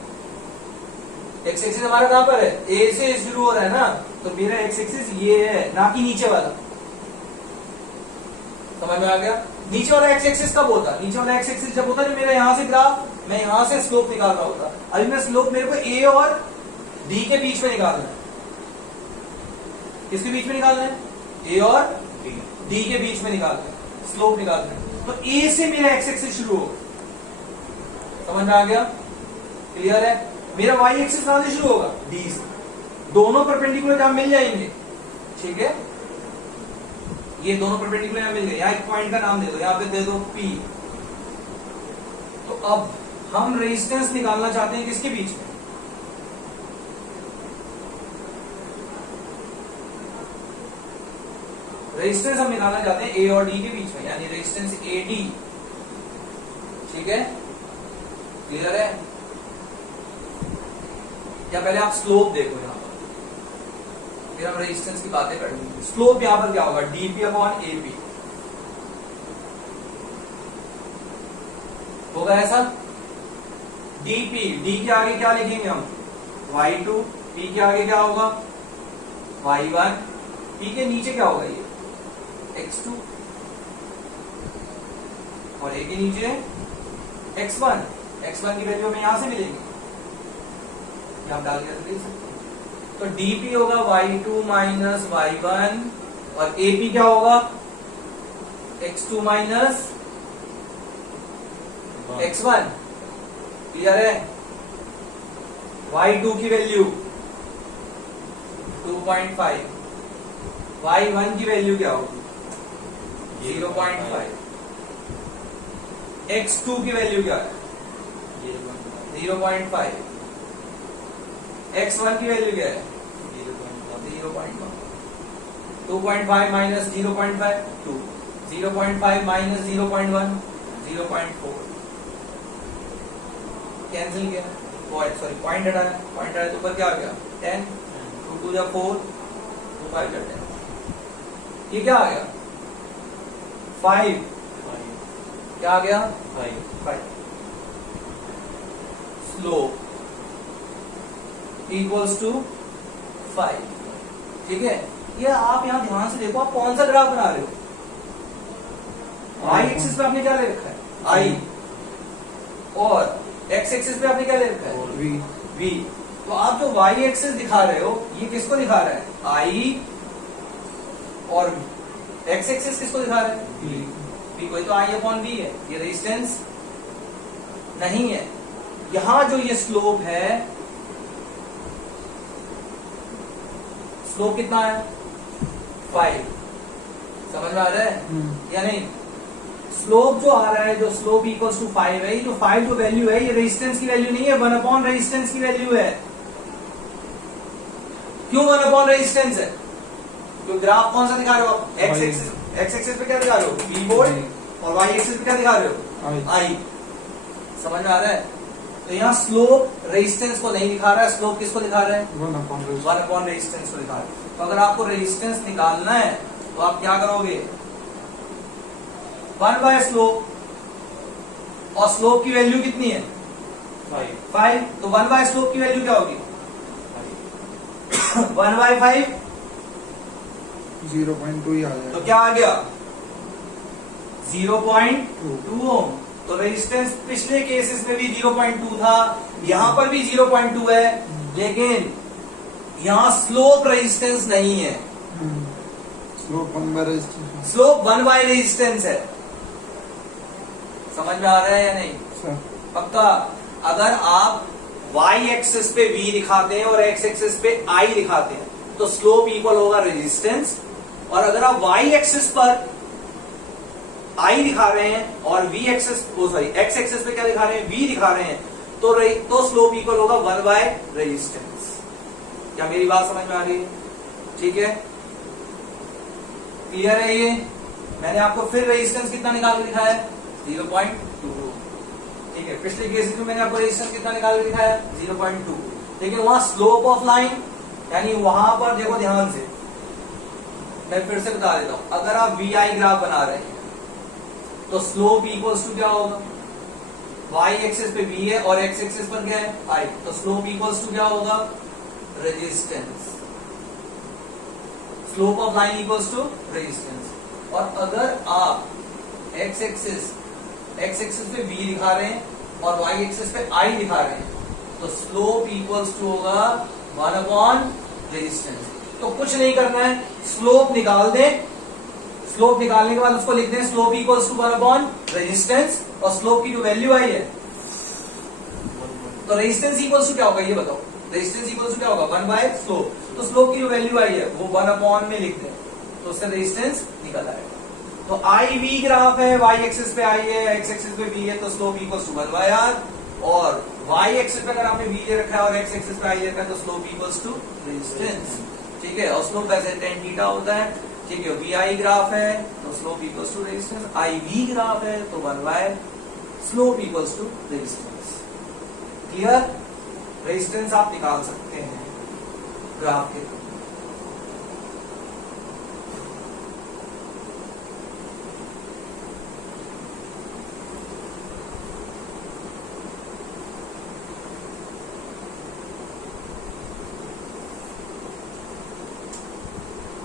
एक्स एक्सिस हमारा कहां पर है? ए से शुरू हो रहा है ना, तो मेरा एक्स एक्सिस ये है, ना कि नीचे वाला। समझ में आ गया? नीचे वाला एक्स एक्सिस कब होता? नीचे वाला एक्स एक्सिस जब होता है मेरा यहां से ग्राफ, मैं यहां से स्लोप निकाल रहा होता। अभी मैं स्लोप मेरे को ए और डी के बीच में निकालना है। किसके बीच में निकालना है? ए और डी के बीच में निकालना है, स्लोप निकालना है। तो ए से मेरा एक्स एक्सिस शुरू होगा, समझ में आ गया? क्लियर है? मेरा वाई एक्सिस कहां से शुरू होगा? डी से। दोनों परपेंडिकुलर जहां मिल जाएंगे, ठीक है, ये दोनों परपेंडिकुलर यहां मिल गए। यहां एक पॉइंट का नाम दे दो, यहां पे दे दो P। तो अब हम रेजिस्टेंस निकालना चाहते हैं किसके बीच में? रेजिस्टेंस हम निकालना चाहते हैं ए और डी के बीच में, यानी रेजिस्टेंस ए डी। ठीक है, क्लियर है? या पहले आप स्लोप देखो यहां पर, फिर हम रेजिस्टेंस की बातें करेंगे। स्लोप यहां पर क्या होगा? डीपी अपॉन एपी होगा ऐसा। डीपी, डी के आगे क्या लिखेंगे हम? y2। पी के आगे क्या होगा? y1। पी के नीचे क्या होगा? ये x2 और ए के नीचे x1। x1 की वैल्यू हमें यहां से मिलेगी, आप डाल के देख सकते हैं। तो dp होगा y2 माइनस y1 और ap क्या होगा? x2 माइनस x1। क्लियर है? y2 की वैल्यू 2.5, y1 की वैल्यू क्या होगी? 0.5, x2 की वैल्यू क्या है? 0.5, x1 की वैल्यू क्या है? 0.1। 2.5 माइनस 0.5 2, 0.5 माइनस 0.1 0.4। कैंसिल किया, सॉरी पॉइंट हटाया, पॉइंट हटाया तो ऊपर क्या आ गया? 10, 2 2 जा 4, 2 5 जा 10। ये क्या आ गया? 5। क्या आ गया? 5। Slope equals to 5। ठीक है, ये आप यहां ध्यान से देखो, आप कौन सा ग्राफ बना रहे हो? y एक्सिस पे आपने क्या ले रखा है? I, और x एक्सिस पे आपने क्या ले रखा है? v। तो आप जो y एक्सिस दिखा रहे हो, ये किसको दिखा रहा है? I, और x एक्सिस किसको दिखा रहा है? v। कोई तो I अपॉन v है, ये रेजिस्टेंस नहीं है। यहां जो ये स्लोप है, स्लोप कितना है? 5। समझ में आ रहा है या नहीं? स्लोप जो आ रहा है, जो स्लोप इक्वल्स टू 5 है, ये जो 5 जो वैल्यू है, ये रेजिस्टेंस की वैल्यू नहीं है, 1 अपॉन रेजिस्टेंस की वैल्यू है। क्यों 1 अपॉन रेजिस्टेंस है? तो ग्राफ कौन सा दिखा रहे हो आप? एक्स एक्सिस पे क्या दिखा रहे हो? V वोल्ट, और वाई एक्सिस पे क्या दिखा रहे हो? I। समझ में आ रहा है? तो यहाँ स्लोप रेजिस्टेंस को नहीं दिखा रहा है, स्लोप किसको दिखा रहा है? 1 अपॉन रेजिस्टेंस को दिखा रहा है। तो अगर आपको रेजिस्टेंस निकालना है तो आप क्या करोगे? 1 बाय स्लोप, और स्लोप की वैल्यू कितनी है? 5। तो 1 बाय स्लोप की वैल्यू क्या होगी? 1 बाय 5 0.2 ही आ जाएगा। तो क्या आ गया? 0.2 ओम। तो रेजिस्टेंस पिछले केसेस में भी 0.2 था, यहां पर भी 0.2 है, लेकिन यहां स्लोप रेजिस्टेंस नहीं है। Slope 1 by resistance. Slope 1 by resistance है। समझ में आ रहा है या नहीं? सर पक्का? अगर आप y एक्सिस पे v दिखाते हैं और x एक्सिस पे I दिखाते हैं, तो स्लोप इक्वल होगा रेजिस्टेंस। और अगर आप y एक्सिस पर I दिखा रहे हैं और v axis, sorry x axis पे क्या दिखा रहे हैं? v दिखा रहे हैं, तो स्लोप इक्वल होगा 1 बाय रेजिस्टेंस। क्या मेरी बात समझ में आ रही है? ठीक है, क्लियर है? ये मैंने आपको फिर रेजिस्टेंस कितना निकाल के दिखाया? 0.2। ठीक है, पिछले केसेस में मैंने आपको रेजिस्टेंस कितना निकाल के दिखाया? 0.2। लेकिन वहां स्लोप ऑफ लाइन, यानी वहां पर देखो ध्यान से, मैं फिर से बता देता हूं। अगर आप VI ग्राफ बना रहे हैं तो स्लोप इक्वल्स टू क्या होगा? y एक्सिस पे v है और x एक्सिस पर क्या है? I। तो स्लोप इक्वल्स टू क्या होगा? Resistance. Slope of line equals to resistance. और अगर आप एक्स एक्सिस पे v दिखा रहे हैं और y एक्सिस पे I दिखा रहे हैं, तो स्लोप इक्वल्स टू होगा 1 अपॉन रेजिस्टेंस। तो कुछ नहीं करना है, स्लोप निकाल दें, स्लोप निकालने के बाद उसको लिख दें slope equals to 1 upon resistance, और स्लोप की जो वैल्यू आई है, तो रेजिस्टेंस इक्वल्स टू क्या होगा ये बताओ, रेजिस्टेंस इक्वल्स टू क्या होगा 1 बाय स्लोप। तो स्लोप की जो वैल्यू आई है वो 1 अपॉन में लिख दें, तो उससे रेजिस्टेंस निकल आएगा। तो आई वी ग्राफ है, y एक्सिस पे आई है, x एक्सिस पे v है, तो slope equals to 1 by r, और y एक्सिस पे अगर आपने v ले रखा है और x एक्सिस पे i ले रखा है, तो स्लोप इक्वल्स टू रेजिस्टेंस। ठीक है, और स्लोप वैसे tan थीटा होता है। ठीक है, vi ग्राफ है तो slope equals to resistance, iv graph है तो 1 by slope equals to resistance. Clear? Resistance आप निकाल सकते हैं ग्राफ के थ्रू।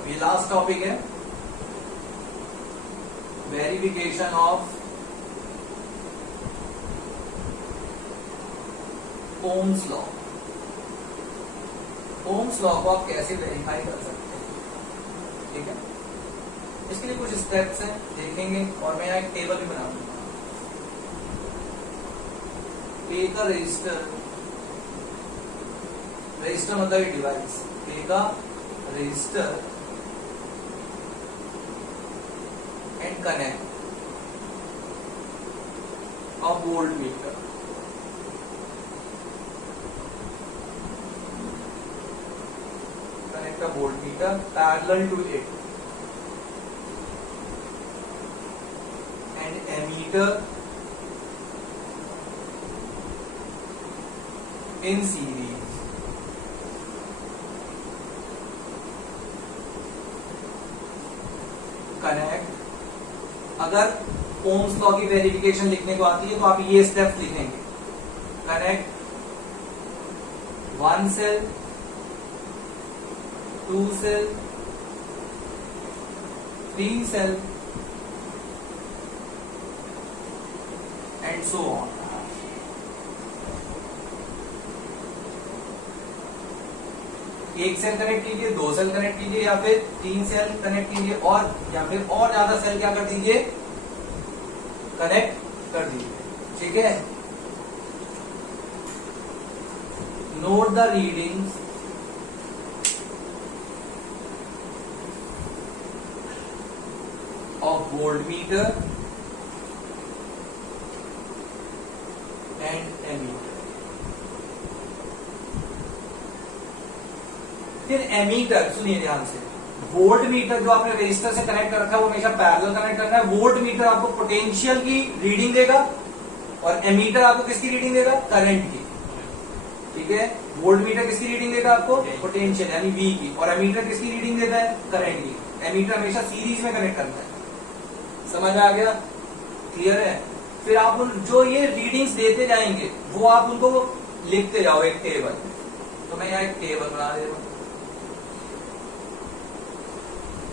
ये लास्ट टॉपिक है, verification of Ohm's law. Ohm's law को आप कैसे वेरीफाई कर सकते हैं, ठीक है? इसके लिए कुछ स्टेप्स हैं, देखेंगे, और मैं यहाँ एक टेबल भी बना दूंगा। ए का रजिस्टर, रजिस्टर मतलब डिवाइस, ए का register and connect a voltmeter. Connect a voltmeter parallel to it and ammeter in series. Connect, अगर ओम्स लॉ की वेरिफिकेशन लिखने को आती है तो आप ये स्टेप्स लिखेंगे। Connect 1 cell, 2 cell, 3 cell and so on. एक सेल कनेक्ट कीजिए, 2 सेल कनेक्ट कीजिए, या फिर 3 सेल कनेक्ट कीजिए, और या फिर और ज्यादा सेल क्या कर दीजिए, कनेक्ट कर दीजिए। ठीक है, note the readings of voltmeter and ammeter. फिर एमीटर, सुनिए ध्यान से, वोल्ट मीटर जो आपने रजिस्टर से कनेक्ट कर रखा है वो हमेशा पैरेलल कनेक्ट करना है। वोल्ट मीटर आपको पोटेंशियल की रीडिंग देगा और एमीटर आपको किसकी रीडिंग देगा, करंट की। ठीक है, वोल्ट मीटर किसकी रीडिंग देगा आपको, पोटेंशियल यानी V की, और एमीटर किसकी रीडिंग देता है, करंट की। एमीटर हमेशा सीरीज में कनेक्ट करना है। समझ आ गया? क्लियर है? फिर आप जो ये रीडिंग्स देते जाएंगे वो आप उनको लिखते जाओ एक टेबल। तो मैं यहाँ एक टेबल बना दे रहा हूं,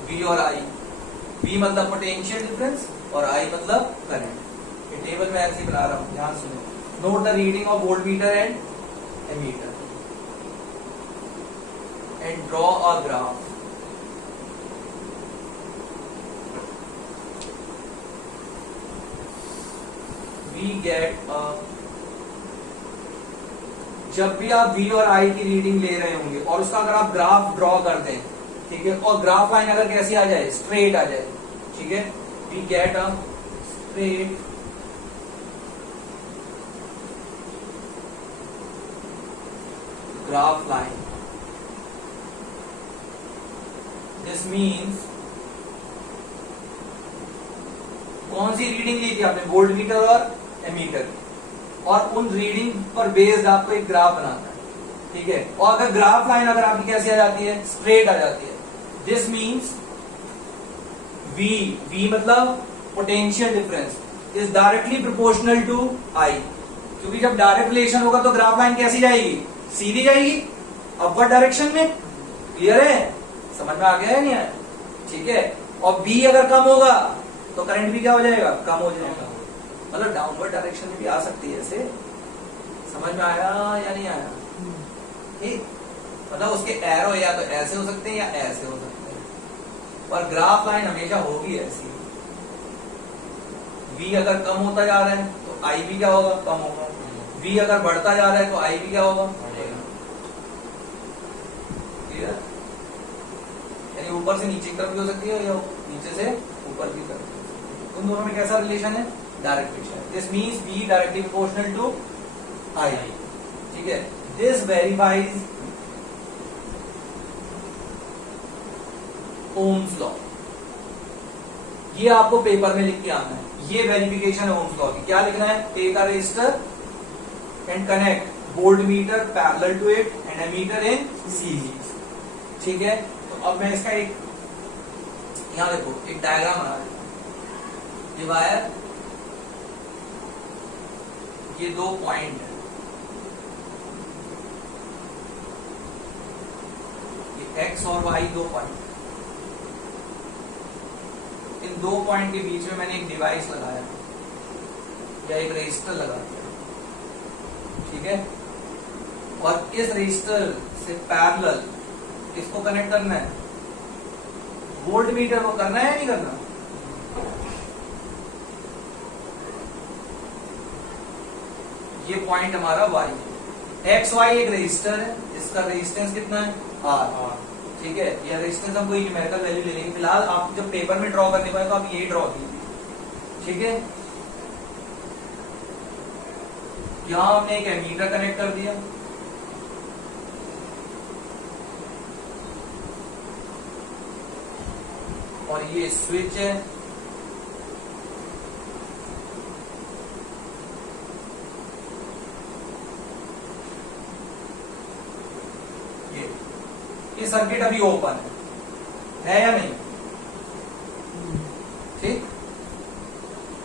V और I। V मतलब पोटेंशियल डिफरेंस और I मतलब करंट। ये टेबल मैं ऐसे बना रहा हूं, ध्यान सुनो। Note the reading of voltmeter and ammeter and draw a graph. We get a, जब भी आप V और I की रीडिंग ले रहे होंगे और उसका अगर आप ग्राफ ड्रॉ कर दें, ठीक है, और ग्राफ लाइन अगर कैसी आ जाए, स्ट्रेट आ जाए, ठीक है, we get a straight graph line. This means कौन सी रीडिंग ली थी आपने, वोल्टमीटर और एमीटर, और उन रीडिंग पर बेस्ड आपको एक ग्राफ बनाना है। ठीक है, और अगर ग्राफ लाइन अगर आपकी कैसी आ जाती है, स्ट्रेट आ जाती है, दिस मीन्स V मतलब potential difference is directly proportional to I, क्योंकि जब डायरेक्ट रिलेशन होगा तो ग्राफ लाइन कैसी जाएगी, सीधी जाएगी, अपवर्ड डायरेक्शन में। क्लियर है? समझ में आ गया है नहीं? ठीक है, और बी अगर कम होगा तो करंट भी क्या हो जाएगा, कम हो जाएगा। मतलब डाउनवर्ड डायरेक्शन में भी आ सकती है ऐसे। समझ में आया या नहीं आया? ठीक, मतलब उसके एरो या तो ऐसे हो सकते हैं या ऐसे हो सकते हैं, पर ग्राफ लाइन हमेशा होगी ऐसी। V अगर कम होता जा रहा है तो I भी क्या होगा, कम होगा। V अगर बढ़ता जा रहा है तो I भी क्या होगा, क्लियर? यानी ऊपर से नीचे की तरफ भी हो सकती है या नीचे से ऊपर की तरफ। उन दोनों में कैसा रिलेशन है, direct relation. This means V directly proportional to I, ठीक है। This verifies Ohm's law. ये आपको पेपर में लिख के आना है, ये वेरिफिकेशन है ओम्स लॉ की। क्या लिखना है, take a resistor and connect volt meter parallel to it and ammeter in series, ठीक है। तो अब मैं इसका एक, यहां देखो एक डायग्राम बना देता हूं। ये वायर, ये दो पॉइंट है, ये एक्स और वाई दो पॉइंट। इन दो पॉइंट के बीच में मैंने एक डिवाइस लगाया या एक रजिस्टर लगा दिया, ठीक है। और इस रजिस्टर से पैरेलल किसको कनेक्ट करना है, वोल्ट मीटर को करना है या नहीं करना। ये पॉइंट हमारा y, एक्स वाई एक रजिस्टर है, इसका रेजिस्टेंस कितना है, R, ठीक है। यह रेजिस्टेंस हम कोई न्यूमेरिकल वैल्यू ले लेंगे, फिलहाल आप जब पेपर में ड्रॉ करने पाए तो आप ये ड्रॉ कीजिए, ठीक है। यहां हमने एक एमीटर कनेक्ट कर दिया, और ये स्विच है, ये सर्किट अभी ओपन है या नहीं, ठीक।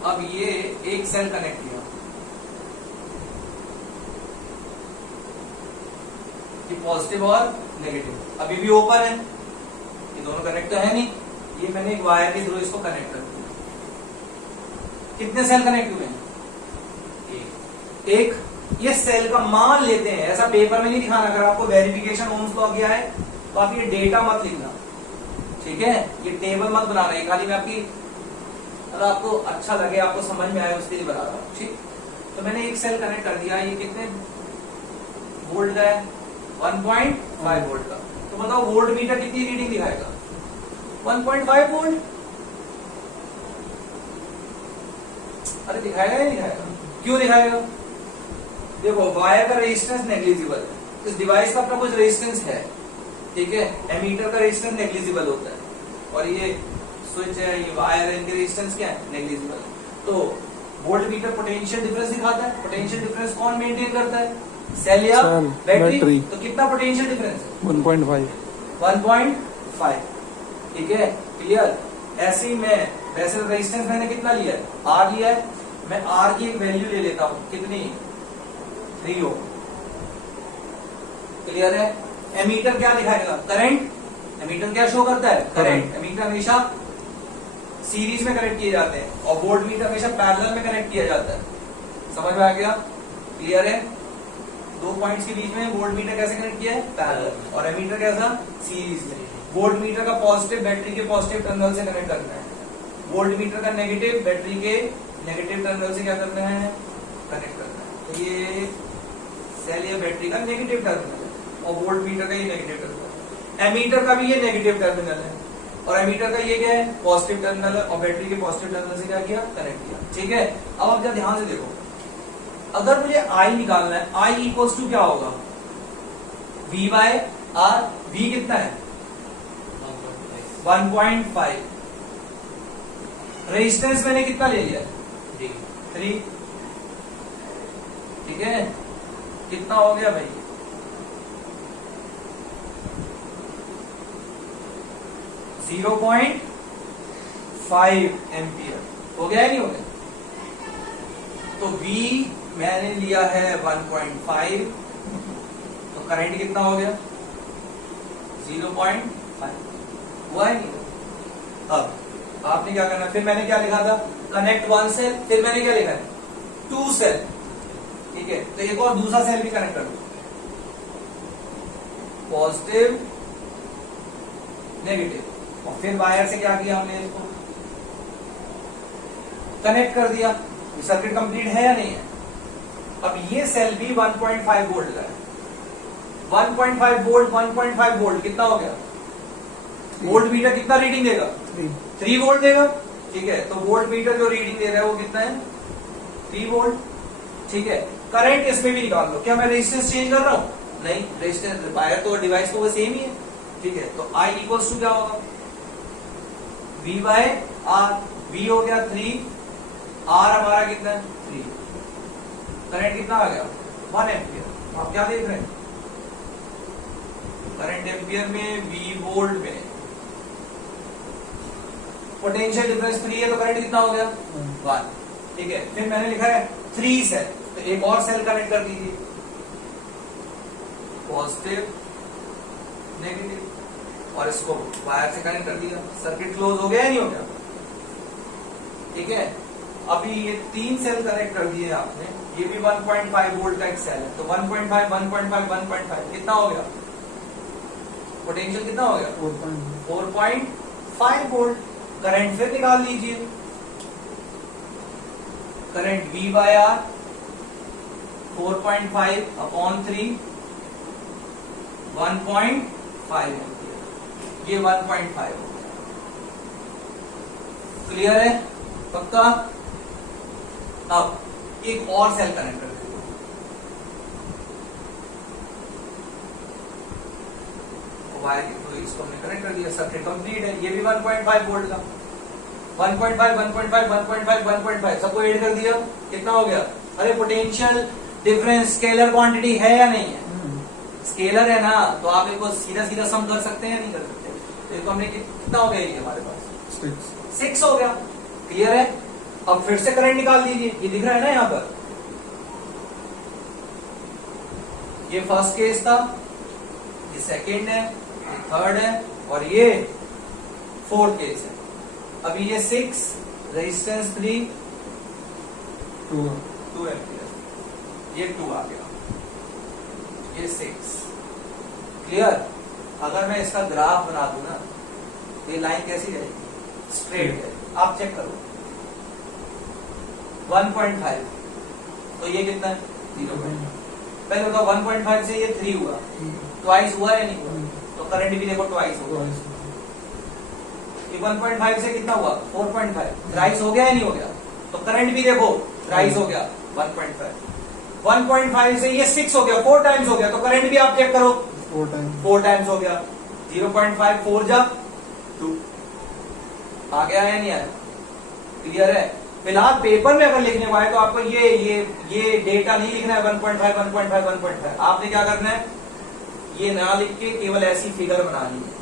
अब ये एक सेल कनेक्ट किया, ये पॉजिटिव और नेगेटिव, अभी भी ओपन है, ये दोनों कनेक्ट तो है नहीं। ये मैंने एक वायर के थ्रू इसको कनेक्ट कर दिया। कितने सेल कनेक्ट हुए हैं, एक। ये सेल का मान लेते हैं, ऐसा पेपर में नहीं दिखाना। अगर आपको वेरिफिकेशन ओम्स लॉ किया है तो आप ये डेटा मत लिखना, ठीक है। ये टेबल मत बनाना, ये खाली मैं आपकी, अगर आपको अच्छा लगे, आपको समझ में आए उसके लिए बना रहा हूं, ठीक। तो मैंने एक सेल कनेक्ट कर दिया, ये कितने वोल्ट का है, 1.5 वोल्ट का। तो बताओ वोल्ट मीटर कितनी रीडिंग दिखाएगा, 1.5 वोल्ट। अरे दिखाएगा या नहीं दिखाएगा, क्यों दिखाएगा, देखो वायर का रेजिस्टेंस नेग्लिजिबल है, इस डिवाइस का अपना कुछ रेजिस्टेंस है, ठीक है। एमीटर का रेजिस्टेंस नेग्लिजिबल होता है, और ये स्विच है, ये वायर है, इनके रेजिस्टेंस क्या है, नेग्लिजिबल। तो वोल्ट मीटर पोटेंशियल डिफरेंस दिखाता है। पोटेंशियल डिफरेंस कौन मेंटेन करता है, सेल या बैटरी। तो कितना पोटेंशियल डिफरेंस है, 1.5, 1.5, ठीक है, क्लियर। ऐसे ही मैं, वैसे रेजिस्टेंस मैंने कितना लिया है, R लिया है, मैं R की एक वैल्यू ले लेता हूं, कितनी, 3 ओम, क्लियर है। एमीटर क्या दिखाएगा, करंट। एमीटर क्या शो करता है, करंट। एमीटर हमेशा सीरीज में कनेक्ट किए जाते हैं, और वोल्ट मीटर हमेशा पैरेलल में कनेक्ट किया जाता है। समझ में आ गया, क्लियर है। दो पॉइंट्स के बीच में वोल्ट मीटर कैसे कनेक्ट किया है, पैरेलल, और एमीटर कैसा, सीरीज में। वोल्ट मीटर का पॉजिटिव बैटरी के पॉजिटिव टर्मिनल से कनेक्ट करना है, वोल्ट मीटर का नेगेटिव बैटरी के नेगेटिव टर्मिनल से क्या करना है, कनेक्ट करना है। तो ये सेल या बैटरी का नेगेटिव टर्मिनल है, और वोल्ट मीटर का ये नेगेटिव टर्मिनल है। एमीटर का भी ये नेगेटिव टर्मिनल है, और एमीटर का ये क्या है, पॉजिटिव टर्मिनल है, और बैटरी के पॉजिटिव टर्मिनल से क्या किया, कनेक्ट किया, ठीक है। अब आप जरा ध्यान से देखो, अगर मुझे I निकालना है, I इक्वल्स टू क्या होगा, V/R। V कितना है, 1.5। रेजिस्टेंस मैंने कितना ले लिया, 3, ठीक है। कितना हो गया भाई, 0.5 एम्पियर हो गया, नहीं हो गया। तो V मैंने लिया है 1.5, तो करंट कितना हो गया, 0.5 हुआ है, नहीं। अब आपने क्या करना है, फिर मैंने क्या लिखा था, कनेक्ट वन सेल, फिर मैंने क्या लिखा है, टू सेल, ठीक है। तो एक और दूसरा सेल भी कनेक्ट कर दो, पॉजिटिव नेगेटिव, और फिर वायर से क्या किया हमने, इसको कनेक्ट कर दिया। सर्किट कंप्लीट है या नहीं है। अब ये सेल भी 1.5 वोल्ट का है, 1.5 वोल्ट, 1.5 वोल्ट कितना हो गया, वोल्ट मीटर कितना रीडिंग देगा, 3 वोल्ट देगा, ठीक है। तो वोल्ट मीटर जो रीडिंग दे रहा है वो कितना है, 3 वोल्ट, ठीक है। करंट इसमें भी निकाल लो, क्या मैं रेजिस्टेंस चेंज कर रहा हूं, नहीं, रेजिस्टेंस वायर तो डिवाइस तो वो सेम ही है, ठीक है। तो I इक्वल्स टू क्या होगा, V बाय R, V हो गया 3, R हमारा कितना है 3, करंट कितना आ गया 1 एम्पियर। आप क्या देख रहे हैं, करंट एम्पियर में, V वोल्ट में, पोटेंशियल डिफरेंस 3 है तो करंट कितना हो गया 1, ठीक है। फिर मैंने लिखा है 3 सेल, तो एक और सेल कनेक्ट कर दीजिए, पॉजिटिव नेगेटिव, और इसको वायर से कनेक्ट कर दिया, सर्किट क्लोज हो गया या नहीं हो गया, ठीक है। अभी ये 3 सेल कनेक्ट कर दिए आपने, ये भी 1.5 वोल्ट का एक सेल है, तो 1.5 1.5 1.5 कितना हो गया, पोटेंशियल कितना हो गया 4.5 वोल्ट। करंट फिर निकाल लीजिए, current V by R 4.5 upon 3 1.5 ampere, ये 1.5 हो गया, क्लियर है, पक्का। अब एक और सेल कनेक्ट कर देते हैं, वायर तो इसको हमने कनेक्ट कर दिया, सर्किट कंप्लीट है। ये भी 1.5 वोल्ट का, 1.5 1.5 1.5 1.5 सबको ऐड कर दिया, कितना हो गया, अरे पोटेंशियल डिफरेंस स्केलर क्वांटिटी है या नहीं है, स्केलर है ना, तो आप इसको सीधा सीधा सम कर सकते हैं या नहीं कर सकते। तो इसको हमने कितना हो गया, ये हमारे पास 6 हो गया, क्लियर है। अब फिर से करंट निकाल दीजिए, ये दिख रहा है ना यहां पर, ये फर्स्ट केस था, ये सेकंड है, ये थर्ड है, और ये फोर्थ केस है। अभी ये 6, रेजिस्टेंस 3, 2 एम्पियर, ये 2 आ गया, ये 6, क्लियर। अगर मैं इसका ग्राफ बना दूं ना, ये लाइन कैसी रहेगी, स्ट्रेट है, आप चेक करो, 1.5, तो ये कितना है 0.5, पहले बताओ 1.5 से ये 3 हुआ, ट्वाइस हुआ या नहीं हुआ, तो करंट भी देखो ट्वाइस हुआ, ये 1.5 से कितना हुआ 4.5, थ्राइस हो गया या नहीं हो गया, तो करंट भी देखो थ्राइस हो गया 1.5, 1.5 से ये 6 हो गया, 4 टाइम्स हो गया, तो करंट भी आप चेक करो 4 टाइम्स हो गया, 0.5 4 जा 2, आ गया या नहीं आया, क्लियर है। फिलहाल पेपर में अगर लिखने को आए तो आपको ये डेटा नहीं लिखना है 1.5 1.5 1.5, आपने क्या करना है, ये ना लिख के केवल ऐसी फिगर बनानी है,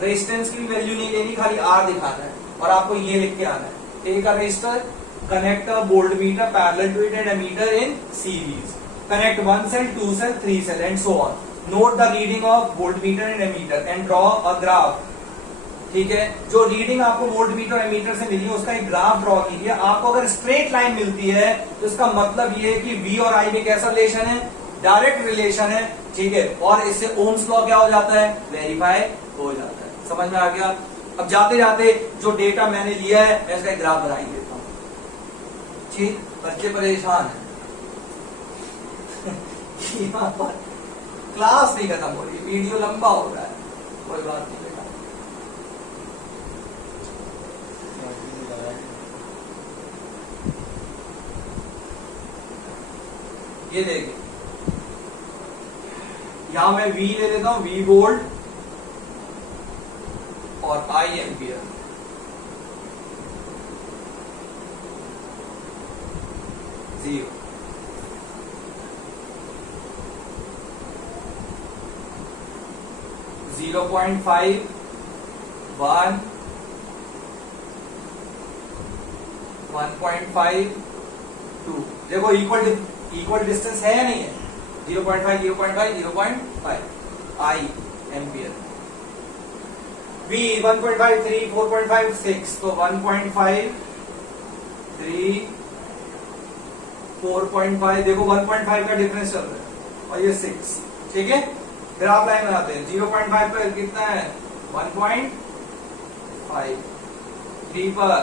रेजिस्टेंस की भी वैल्यू नहीं लेनी, खाली R दिखाना है, और आपको ये लिख के आना है, एक resistor, connect a voltmeter parallel to it and ammeter in series, connect 1 cell 2 cell 3 cell and so on, note the reading of voltmeter and ammeter and draw a graph, ठीक है। जो रीडिंग आपको वोल्टमीटर और ammeter से मिली है उसका एक graph draw कीजिए। आपको अगर स्ट्रेट लाइन मिलती है तो इसका मतलब ये है कि V और I में कैसा रिलेशन है, डायरेक्ट रिलेशन है, ठीक है, और इससे ओम्स लॉ क्या हो जाता है, वेरीफाई हो जाता है। समझ में आ गया। अब जाते जाते जो डेटा मैंने लिया है मैं इसका एक ग्राफ बना ही देता हूं, ठीक। बच्चे परेशान है यहाँ पर क्लास नहीं खत्म हो रही, वीडियो लंबा हो रहा है, कोई बात नहीं बेटा। ये देखिए, यहां मैं V ले लेता हूं, V वोल्ट और I एम्पियर, जीरो, जीरो 0.5 1 1.5 2, देखो इक्वल डिस्टेंस है या नहीं है, 0.5 0.5 0.5 I एम्पियर। V 1.5 3 4.5 6 तो 1.5 3 4.5 देखो 1.5 का डिफरेंस चल रहा है और ये 6 ठीक है। फिर आप लाइन बनाते हैं 0.5 पर कितना है 1.5 3 पर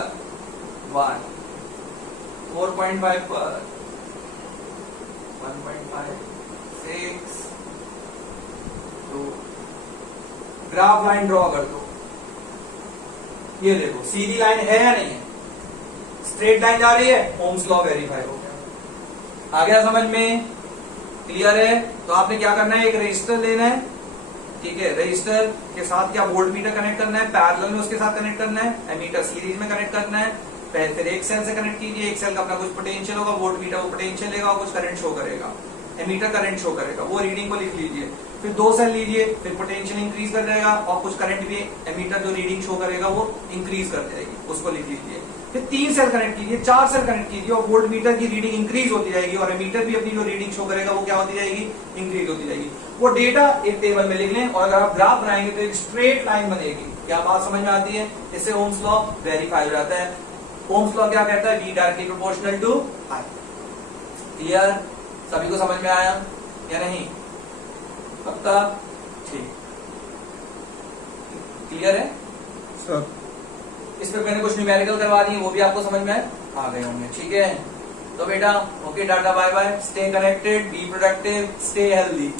1 4.5 पर 1.5 6 2 ग्राफ लाइन ड्रॉ कर दो। ये देखो सीधी लाइन है या नहीं है, स्ट्रेट लाइन जा रही है, ओम्स लॉ वेरीफाई हो गया। आ गया समझ में, क्लियर है। तो आपने क्या करना है, एक रजिस्टर लेना है, ठीक है। रजिस्टर के साथ क्या वोल्ट मीटर कनेक्ट करना है, पैरेलल में उसके साथ कनेक्ट करना है, एमीटर सीरीज में कनेक्ट करना है। फिर एक सेल से कनेक्ट कीजिए, एक सेल का अपना कुछ पोटेंशियल होगा, वोल्ट मीटर वो पोटेंशियल लेगा और कुछ करंट शो करेगा, एमीटर करंट शो करेगा, वो रीडिंग को लिख लीजिए। फिर 2 सेल लीजिए, फिर पोटेंशियल इंक्रीज कर जाएगा और कुछ करंट भी एमीटर जो रीडिंग शो करेगा वो इंक्रीज कर जाएगी, उसको लिख लीजिए। फिर 3 सेल कनेक्ट कीजिए, 4 सेल कनेक्ट कीजिए और वोल्ट मीटर की रीडिंग इंक्रीज होती जाएगी और एमीटर भी अपनी जो रीडिंग शो करेगा वो क्या होती जाएगी, इंक्रीज होती जाएगी। वो डेटा एक टेबल में लिख लें और अगर आप ग्राफ बनाएंगे तो एक स्ट्रेट लाइन बनेगी। क्या बात समझ में आती है, इससे ओम्स लॉ वेरीफाई हो जाता है। ओम्स लॉ क्या कहता है, V directly proportional to I। Clear, सभी को समझ में आया या नहीं, पक्का, ठीक, क्लियर है सर। इस पे मैंने कुछ न्यूमेरिकल करवा दिए, वो भी आपको समझ में आ गए होंगे, ठीक है। तो बेटा okay, tata bye bye, stay connected, be productive, stay healthy.